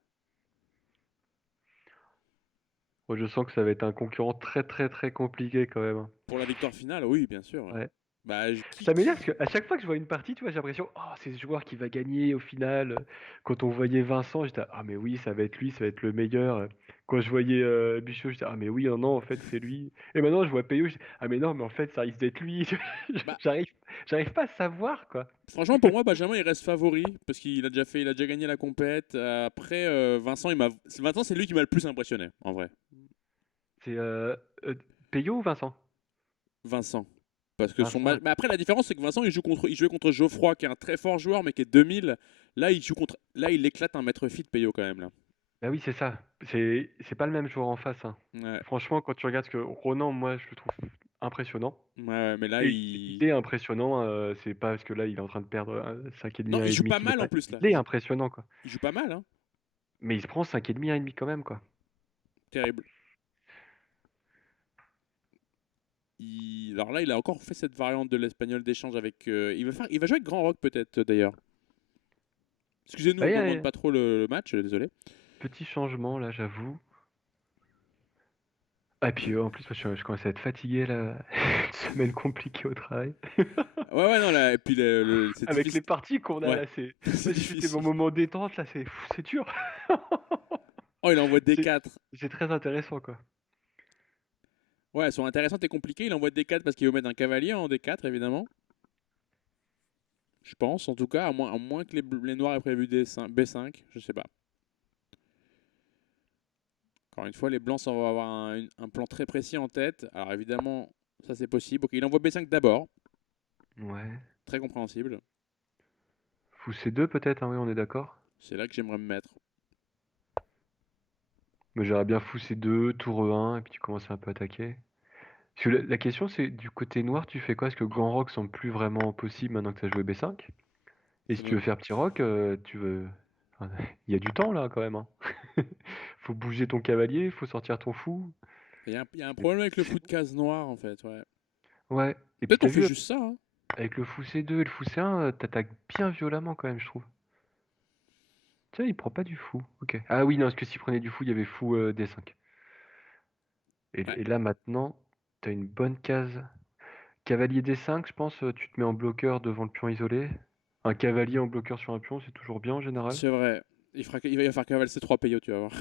Moi, je sens que ça va être un concurrent très très très compliqué quand même, hein. Pour la victoire finale, oui, bien sûr. Ouais. Ouais. Bah, Ça m'énerve parce qu'à chaque fois que je vois une partie, tu vois, j'ai l'impression, oh, c'est ce joueur qui va gagner au final. Quand on voyait Vincent, j'étais, ah, mais oui, ça va être lui, ça va être le meilleur. Quand je voyais Bichot, j'étais, ah, mais oui, non, non, en fait, c'est lui. Et maintenant, je vois Peyo, je dis, ah, mais non, mais en fait, ça risque d'être lui. Bah, J'arrive, j'arrive pas à savoir, quoi. franchement, pour moi, Benjamin, il reste favori parce qu'il a déjà gagné la compète. Après, Vincent, c'est lui qui m'a le plus impressionné, en vrai. C'est euh, Peyo ou Vincent? Vincent. Parce que son match. Vincent. Mais après, la différence, c'est que Vincent, il jouait contre Geoffroy, qui est un très fort joueur, mais qui est 2000. Là, il éclate un maître fit Peyo quand même là. Bah oui, c'est ça. C'est pas le même joueur en face, hein. Ouais, Franchement, quand tu regardes ce que Ronan, moi, je le trouve impressionnant. ouais, ouais, mais là, Et il est impressionnant, c'est pas parce que là, il est en train de perdre 5,5, non, il joue 1,5 pas qu'il est mal pas. en plus là. Il est impressionnant, quoi. Il joue pas mal, hein. Mais il se prend 5,5, 1,5 quand même, quoi. Terrible. Alors là, il a encore fait cette variante de l'espagnol d'échange avec. Il va jouer avec Grand Rock peut-être d'ailleurs. Excusez-nous, Bah, on il y commente a pas trop le match, désolé. petit changement, là, j'avoue. Ah, et puis en plus, moi, je commence à être fatigué, là. Une semaine compliquée au travail. Ouais, ouais, non, là, et puis c'est Avec les difficile. parties qu'on a Ouais, là, c'est. c'est Vas-y, c'était mon difficile. moment détente, là, c'est dur. Oh, il envoie des C'est 4. c'est très intéressant, quoi. Ouais, elles sont intéressantes et compliquées. Il envoie des 4 parce qu'il veut mettre un cavalier en D4, évidemment. Je pense, en tout cas, à moins que les noirs aient prévu B5, je sais pas. Encore une fois, les blancs vont avoir un plan très précis en tête. Alors évidemment, ça c'est possible. Ok, il envoie B5 d'abord. Ouais. Très compréhensible. Fou C2 peut-être, hein, oui, on est d'accord. C'est là que j'aimerais me mettre. Mais j'aurais bien fou C2, tour E1, et puis tu commences un peu à attaquer. Parce que la question, c'est du côté noir, tu fais quoi? Est-ce que Grand Rock semble plus vraiment possible maintenant que tu as joué B5? Et Ça si tu me- veux faire petit rock, tu veux. Enfin, il y a du temps là quand même, hein. Faut bouger ton cavalier, faut sortir ton fou. Il y a un C'est problème avec le c'est fou de case noir en fait. Ouais. Ouais. Et puis Peut-être t'as qu'on fait vu, juste ça, hein. avec le fou C2 et le fou C1, t'attaques bien violemment quand même, je trouve. Tiens, il prend pas du fou. Ok. Ah oui, non, parce que s'il prenait du fou, il y avait fou D5. Ouais, Et là maintenant, t'as une bonne case. Cavalier D5, je pense, tu te mets en bloqueur devant le pion isolé. Un cavalier en bloqueur sur un pion, c'est toujours bien en général. c'est vrai. Il va faire cavale C3 Peyo, tu vas voir.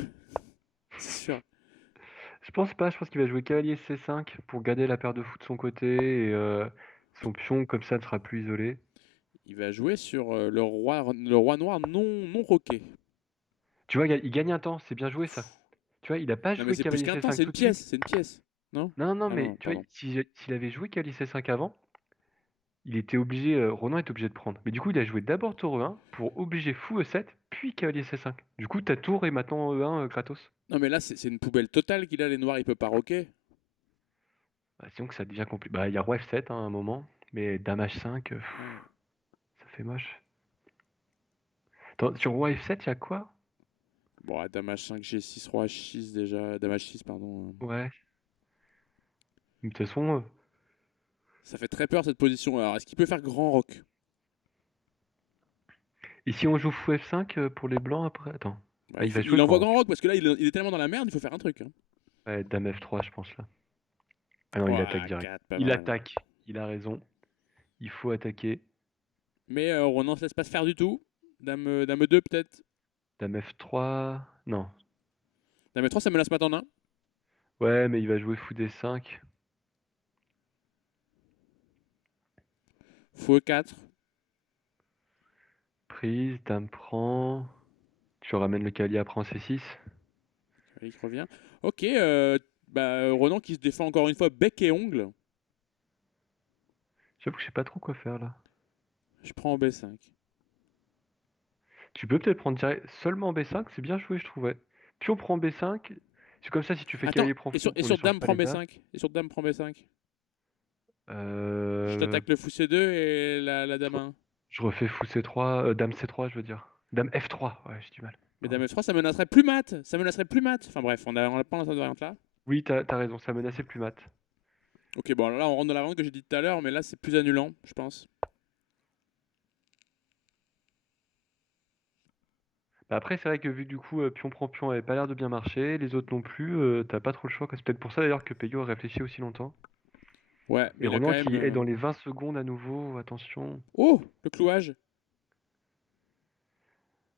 C'est sûr. Je pense pas, je pense qu'il va jouer cavalier C5 pour garder la paire de fou de son côté et son pion comme ça ne sera plus isolé. Il va jouer sur le roi noir non roqué. Tu vois, il gagne un temps, c'est bien joué ça. Tu vois, il a pas Non, mais joué c'est plus cavalier qu'un temps, C5 c'est une tout de suite. pièce. C'est une pièce. Non. Non, non, non, Ah mais non, tu vois, pardon. s'il avait joué cavalier C5 avant, il était obligé, Ronan est obligé de prendre. Mais du coup, il a joué d'abord tour E1 pour obliger fou E7, puis cavalier C5. Du coup, ta tour est maintenant E1 gratos. Non, mais là, c'est une poubelle totale qu'il a, les noirs, il peut pas roquer. Bah, sinon que ça devient compliqué. Bah, il y a roi F7 hein, à un moment, mais dame H5, Ouais. ça fait moche. Attends, sur roi F7, il y a quoi? Bon, dame H5, G6, roi H6 déjà. Dame H6, pardon. Ouais. De toute façon, Ça fait très peur cette position. Alors, est-ce qu'il peut faire grand rock? et si on joue fou F5 pour les blancs après? Attends. Bah, Ah, il va jouer il envoie grand. grand rock parce que là, il est tellement dans la merde, il faut faire un truc, hein. Ouais, dame F3, je pense là. Ah non, il attaque Ouah, direct. 4, pas Il mal. attaque. Il a raison. Il faut attaquer. Mais Ronan ne se laisse pas se faire du tout. Dame 2, peut-être. Dame F3. Non. Dame F3, ça menace mat en 1. Ouais, mais il va jouer fou D5. Fou E4. Prise, dame prend. Tu ramènes le cavalier après en C6. Il revient. Ok, bah, Ronan qui se défend encore une fois bec et ongle. J'avoue que je sais pas trop quoi faire là. Je prends en B5. Tu peux peut-être prendre seulement B5, c'est bien joué, je trouvais. Puis on prend B5. C'est comme ça, si tu fais Attends, cavalier prend et fou, et qu'on sur échange Dame pas prend les dames. B5. Et sur Dame prend B5. Je Euh... t'attaque le fou C2 et la Je, Dame re- 1. je refais fou C3, dame C3, je veux dire. Dame F3, ouais, j'ai du mal. Mais Pardon. Dame F3, ça menacerait plus mat. Ça menacerait plus mat. Enfin bref, on a pas dans cette variante là. Oui, t'as raison, ça menaçait plus mat. Ok, bon, alors là, on rentre dans la variante que j'ai dit tout à l'heure, mais là, c'est plus annulant, je pense. Bah après, c'est vrai que vu que du coup, pion prend pion avait pas l'air de bien marcher, les autres non plus, t'as pas trop le choix, quoi. C'est peut-être pour ça d'ailleurs que Peyo a réfléchi aussi longtemps. Ouais, Et mais il a quand Roland même. qui est dans les 20 secondes à nouveau, attention. Oh, le clouage.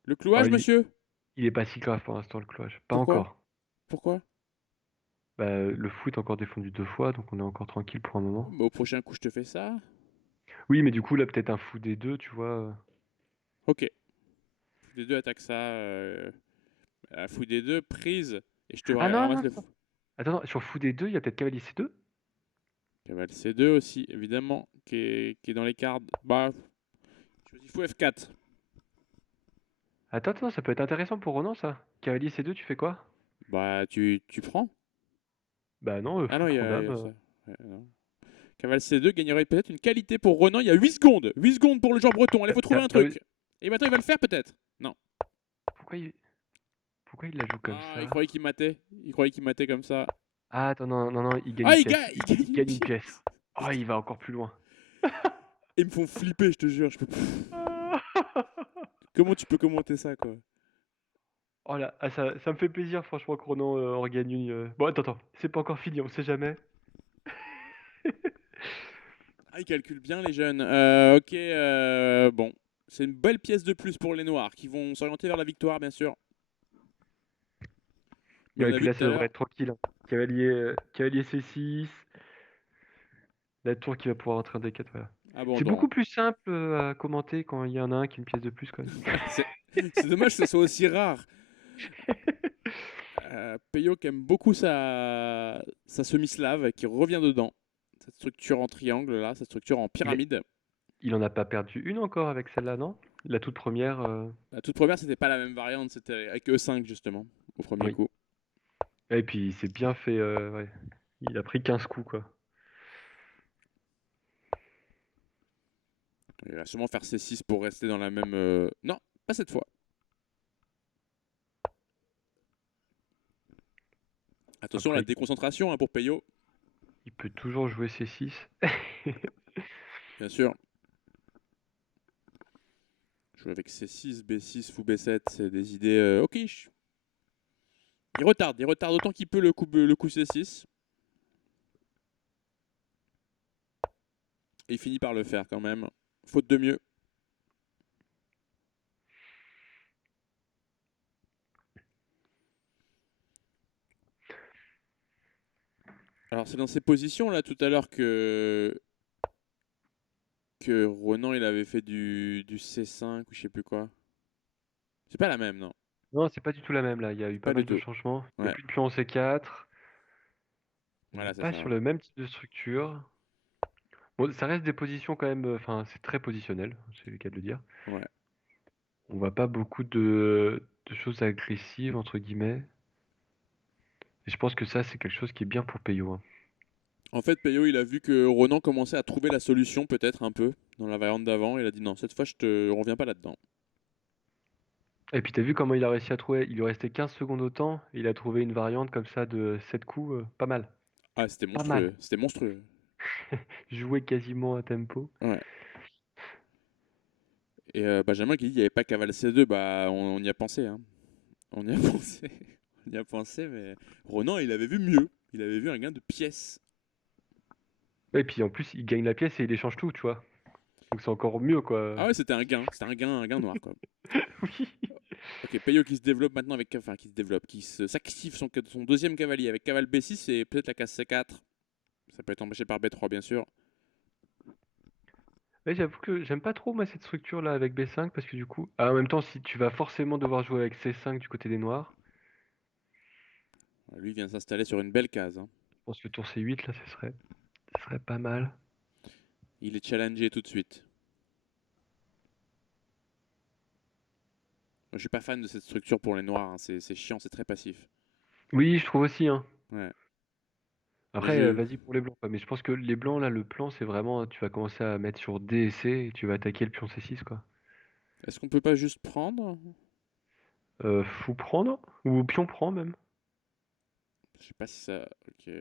Le Oh, clouage, monsieur. il est pas si grave pour l'instant, le cloche. Pas Pourquoi? encore. Pourquoi? Bah, le fou est encore défendu 2 fois, donc on est encore tranquille pour un moment. Bah, au prochain coup, je te fais ça. Oui, mais du coup, là, peut-être un fou des deux, tu vois. Ok. Fou des deux attaque ça. Fou des deux, prise. Et je te Ah non, ramasse non, le non. Attends, non, sur fou des deux, il y a peut-être cavalier C2? cavale C2 aussi, évidemment, qui est dans les cartes. Bah, je choisis fou F4. Attends, attends, ça peut être intéressant pour Ronan, ça. Cavalier C2, tu fais quoi? Bah, tu prends. Bah non, Ah fou non, prend il y dame. a ça. Ouais, non. Cavale C2 gagnerait peut-être une qualité pour Renan. Il y a 8 secondes. 8 secondes pour le joueur breton. Allez, faut trouver un T'as- truc. Et maintenant, il va le faire peut-être. Non. Pourquoi pourquoi il la joue comme Ah, il ça? croyait qu'il matait. Il croyait qu'il matait comme ça. Ah, attends, non, non, non, il gagne Ah, une pièce. il gagne Il une gagne une pièce. pièce. Oh, il va encore plus loin. Ils me font flipper, je te jure. Comment tu peux commenter ça, quoi? Oh là, ah, ça me fait plaisir, franchement, que Ronan en regagne une. Bon, attends, attends, c'est pas encore fini, on sait jamais. Ah, ils calculent bien, les jeunes. Ok, bon. C'est une belle pièce de plus pour les Noirs qui vont s'orienter vers la victoire, bien sûr. Mais on Et a puis vu là, tout ça à devrait l'heure. être tranquille, hein. Cavalier C6, la tour qui va pouvoir entrer en D4, voilà. C'est Abandon. beaucoup plus simple à commenter quand il y en a un qui a une pièce de plus, quand même. Ouais, c'est dommage que ce soit aussi rare. Peyo qui aime beaucoup sa semi-slave, qui revient dedans. Cette structure en triangle, là, cette structure en Il, pyramide. il en a pas perdu une encore avec celle-là, non? La toute première, La toute première, c'était pas la même variante, c'était avec E5, justement, au premier oui. coup. Et puis il s'est bien fait, ouais. Il a pris 15 coups, quoi. Il va sûrement faire C6 pour rester dans la même. Non, pas cette fois. Attention à la Après, déconcentration hein, pour Peyo, il peut toujours jouer C6. bien sûr. Jouer avec C6, B6, fou B7, c'est des idées. Ok. Il retarde autant qu'il peut le coup C6. Et il finit par le faire quand même. Faute de mieux. Alors c'est dans ces positions là tout à l'heure que Ronan il avait fait du C5 ou je sais plus quoi. C'est pas la même, non. Non, c'est pas du tout la même là, il y a eu pas Pas du mal de tout. changements. Il n'y a Ouais, plus de pion en C4. On n'est voilà, c'est pas ça. sur le même type de structure. Bon, ça reste des positions quand même, enfin, c'est très positionnel, c'est le cas de le dire. Ouais. On voit pas beaucoup de choses agressives, entre guillemets. Et je pense que ça, c'est quelque chose qui est bien pour Peyo, hein. En fait, Peyo, il a vu que Ronan commençait à trouver la solution peut-être un peu dans la variante d'avant. Il a dit non, cette fois je te reviens pas là-dedans. Et puis t'as vu comment il a réussi à trouver, il lui restait 15 secondes au temps, et il a trouvé une variante comme ça de 7 coups, pas mal. Ah, c'était Pas mal. monstrueux. C'était monstrueux. Joué quasiment à tempo. Ouais. Et Benjamin qui dit il n'y avait pas cavale C2, bah on y a pensé. Hein. On y a pensé. On y a pensé, mais Ronan, il avait vu mieux. Il avait vu un gain de pièces. Et puis en plus, il gagne la pièce et il échange tout, tu vois. Donc c'est encore mieux, quoi. Ah ouais, c'était un gain. C'était un gain noir, quoi. Oui. Ok, Peyo qui se développe maintenant avec. Enfin, qui se développe, qui se s'active son deuxième cavalier avec cavale B6 et peut-être la case C4. Ça peut être empêché par B3, bien sûr. Ouais, j'avoue que j'aime pas trop moi cette structure là avec B5 parce que du coup, ah, en même temps, si tu vas forcément devoir jouer avec C5 du côté des noirs, Lui vient s'installer sur une belle case, hein. je pense que tour C8 là, ce serait pas mal. Il est challengé tout de suite. Moi, je suis pas fan de cette structure pour les noirs, hein. C'est chiant, c'est très passif. Oui, je trouve aussi, hein. Ouais. Mais Après, je. vas-y pour les blancs, quoi. Mais je pense que les blancs, là, le plan, c'est vraiment, tu vas commencer à mettre sur D et C et tu vas attaquer le pion C6, quoi. Est-ce qu'on peut pas juste prendre? Fou prendre, ou pion prend même. Je sais pas si ça. Ok.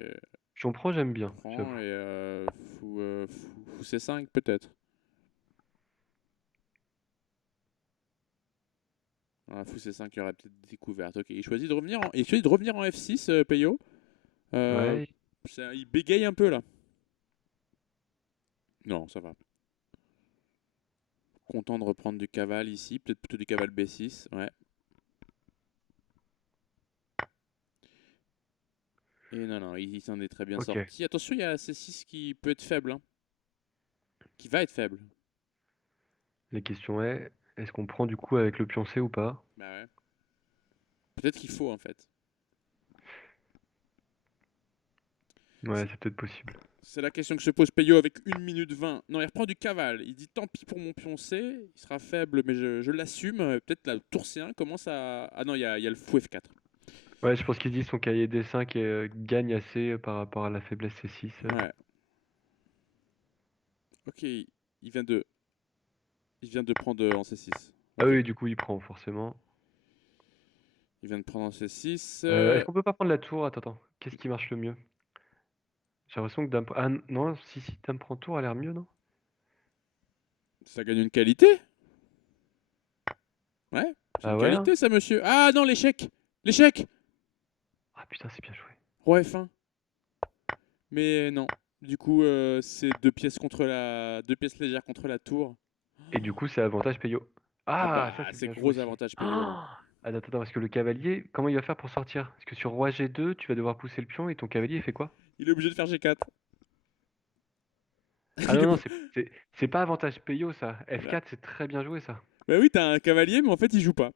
Pion prend, j'aime bien, Prend j'avoue. et fou C5 peut-être. Ah, fou C5, il y aurait peut-être des découvertes. Ok, il choisit de revenir en F6, Peyo. Euh, Ouais, il bégaye un peu là. Non, ça va. Content de reprendre du cavale ici, peut-être plutôt du cavale B6. Ouais. Et non, non, il s'en est très bien ok. sorti. Attention, il y a C6 qui peut être faible, hein. Qui va être faible. La question est-ce qu'on prend du coup avec le pion C ou pas? Bah ouais. Peut-être qu'il faut en fait. Ouais, c'est peut-être possible. C'est la question que se pose Peyo avec 1 minute 20. Non, il reprend du cavale. Il dit tant pis pour mon pion C. Il sera faible, mais je l'assume. Peut-être la tour C1 commence à. Ah non, il y a le fou F4. Ouais, je pense qu'il dit son cahier D5 gagne assez par rapport à la faiblesse C6. Ouais. Ok, vient de, il vient de prendre en C6. Ah Ok. oui, du coup, il prend forcément. Il vient de prendre en C6. Est-ce qu'on peut pas prendre la tour? Attends, attends. Qu'est-ce qui marche le mieux? J'ai l'impression que Dame... Ah non, si, Dame prend tour a l'air mieux, non? Ça gagne une qualité. Ouais, c'est Ah une ouais, hein? qualité ça, monsieur. Ah non, l'échec. L'échec. Ah putain, c'est bien joué. Roi F1. Mais non. Du coup, c'est deux pièces légères contre la tour. Et du coup, c'est avantage Peyo. Ah Ah, ça bah, c'est c'est bien joué gros aussi. avantage Peyo, hein. Ah attends, attends, parce que le cavalier, comment il va faire pour sortir? Parce que sur roi G2, tu vas devoir pousser le pion et ton cavalier, il fait quoi? Il est obligé de faire G4. Ah Il non, est non, ob- c'est pas avantage Peyo, ça. Bah, F4, c'est très bien joué, ça. bah oui, t'as un cavalier, mais en fait, il joue pas.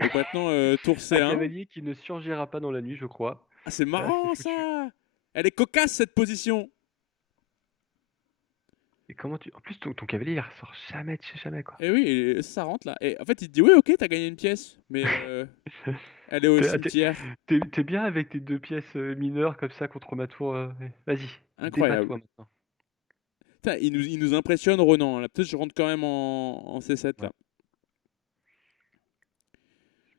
Donc maintenant, tour Un C1. cavalier qui ne surgira pas dans la nuit, je crois. Ah, c'est C'est marrant foutu. ça. Elle est cocasse cette position. Et comment tu... En plus, ton cavalier, il ressort jamais de chez jamais, quoi. Et oui, et ça rentre là. Et en fait, il te dit oui, ok, t'as gagné une pièce, mais elle est au T'es t'es- cimetière. t'es bien avec tes deux pièces mineures comme ça contre ma tour. Vas-y, Incroyable. débat-toi maintenant. Putain, il nous impressionne, Ronan. Là, peut-être je rentre quand même en C7 Ouais, là. je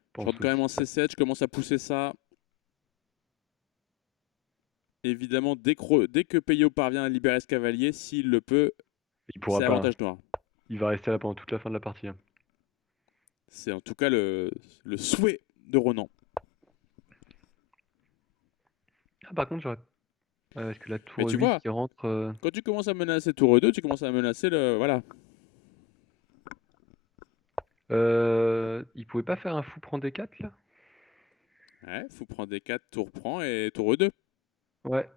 Je pense rentre quand même aussi. en C7, je commence à pousser ça. Évidemment, dès que Peyo parvient à libérer ce cavalier, s'il le peut, Il c'est pourra pas, hein. avantage noir. Il va rester là pendant toute la fin de la partie, hein. C'est en tout cas le souhait de Ronan. Ah, par contre, j'aurais... est-ce que la Mais tour tu 8 vois, qui rentre... quand tu commences à menacer tour E2, tu commences à menacer le. Voilà. il pouvait pas faire un fou prend D4, là? Ouais, faut prendre des 4, tour prend et tour E2. Ouais.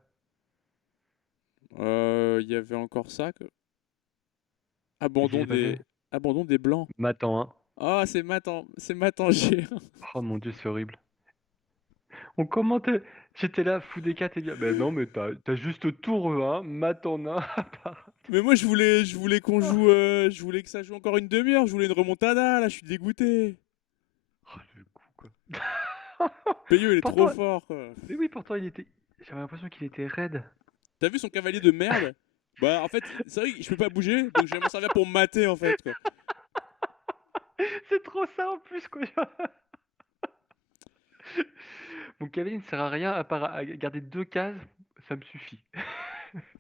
Il y avait encore ça. Qu'est-ce qui Abandon s'est passé? des, abandon des blancs. M'attends, hein. Oh, c'est Matan G1. Oh mon dieu, c'est horrible. On commentait... J'étais là, fou D4 et dire... Ben non, mais t'as juste tour E1, mat en 1, à part. Mais moi, je voulais qu'on joue, je voulais que ça joue encore une demi-heure. Je voulais une remontada. Là, je suis dégoûté. Oh, le coup, quoi. Peyo, il est trop Pourtant... fort, quoi. Mais oui, pourtant, il était... J'avais l'impression qu'il était raide. T'as vu son cavalier de merde? Bah, en fait, c'est vrai que je peux pas bouger, donc je vais m'en servir pour me mater, en fait, quoi. C'est trop ça en plus, quoi. Mon cavalier ne sert à rien à part à garder deux cases, ça me suffit.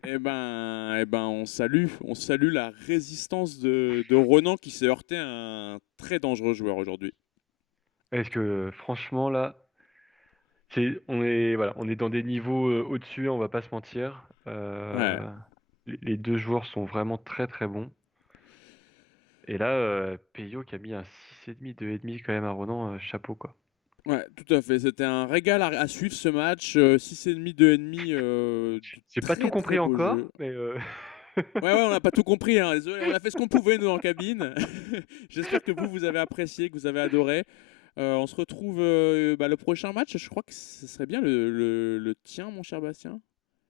Eh ben, on salue la résistance de Ronan qui s'est heurté à un très dangereux joueur aujourd'hui. Est-ce que franchement là, voilà, on est dans des niveaux au-dessus, on va pas se mentir. Ouais. Les deux joueurs sont vraiment très très bons. Et là, Peyo qui a mis un 6,5, 2,5 quand même à Ronan, chapeau quoi. Ouais, tout à fait. C'était un régal à suivre ce match. 6,5, 2,5, de J'ai pas tout très très compris beaux encore, jeux. mais Ouais, ouais, on n'a pas tout compris, hein, désolé. On a fait ce qu'on pouvait, nous, en cabine. J'espère que vous avez apprécié, que vous avez adoré. On se retrouve le prochain match. Je crois que ce serait bien le tien, mon cher Bastien.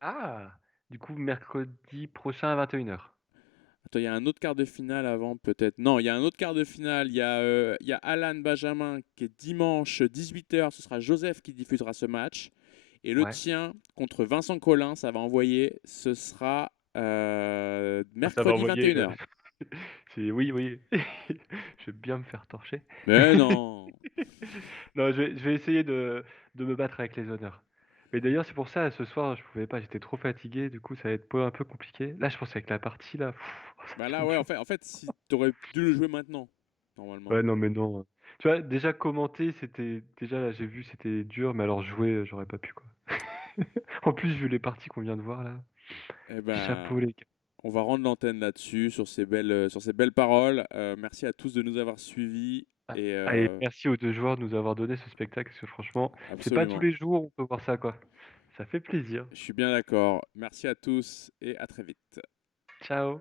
Ah! Du coup, mercredi prochain à 21h. Attends, il y a un autre quart de finale avant, peut-être. Non, il y a un autre quart de finale. Il y a Alan Benjamin qui est dimanche 18h. Ce sera Joseph qui diffusera ce match. Et le Ouais. tien contre Vincent Collin, ça va envoyer. Ce sera Ça va mercredi envoyer, 21h. c'est oui, oui. Je vais bien me faire torcher. Mais non. Non, je vais essayer de me battre avec les honneurs. Mais d'ailleurs, c'est pour ça, ce soir, je pouvais pas, j'étais trop fatigué, du coup, ça va être un peu compliqué. Là, je pense avec la partie, là, ça va Bah être là, trop ouais, dur. en fait, si t'aurais dû le jouer maintenant, normalement. Ouais, non, mais non. Tu vois, déjà commenter, c'était, déjà, là, j'ai vu, c'était dur, mais alors jouer, j'aurais pas pu, quoi. En plus, vu les parties qu'on vient de voir, là, Eh ben, chapeau, les gars. on va rendre l'antenne là-dessus, sur ces belles paroles. Merci à tous de nous avoir suivis. Ah, Et et merci aux deux joueurs de nous avoir donné ce spectacle, parce que franchement, c'est pas tous absolument. les jours où on peut voir ça, quoi. Ça fait plaisir. Je suis bien d'accord. Merci à tous et à très vite. Ciao.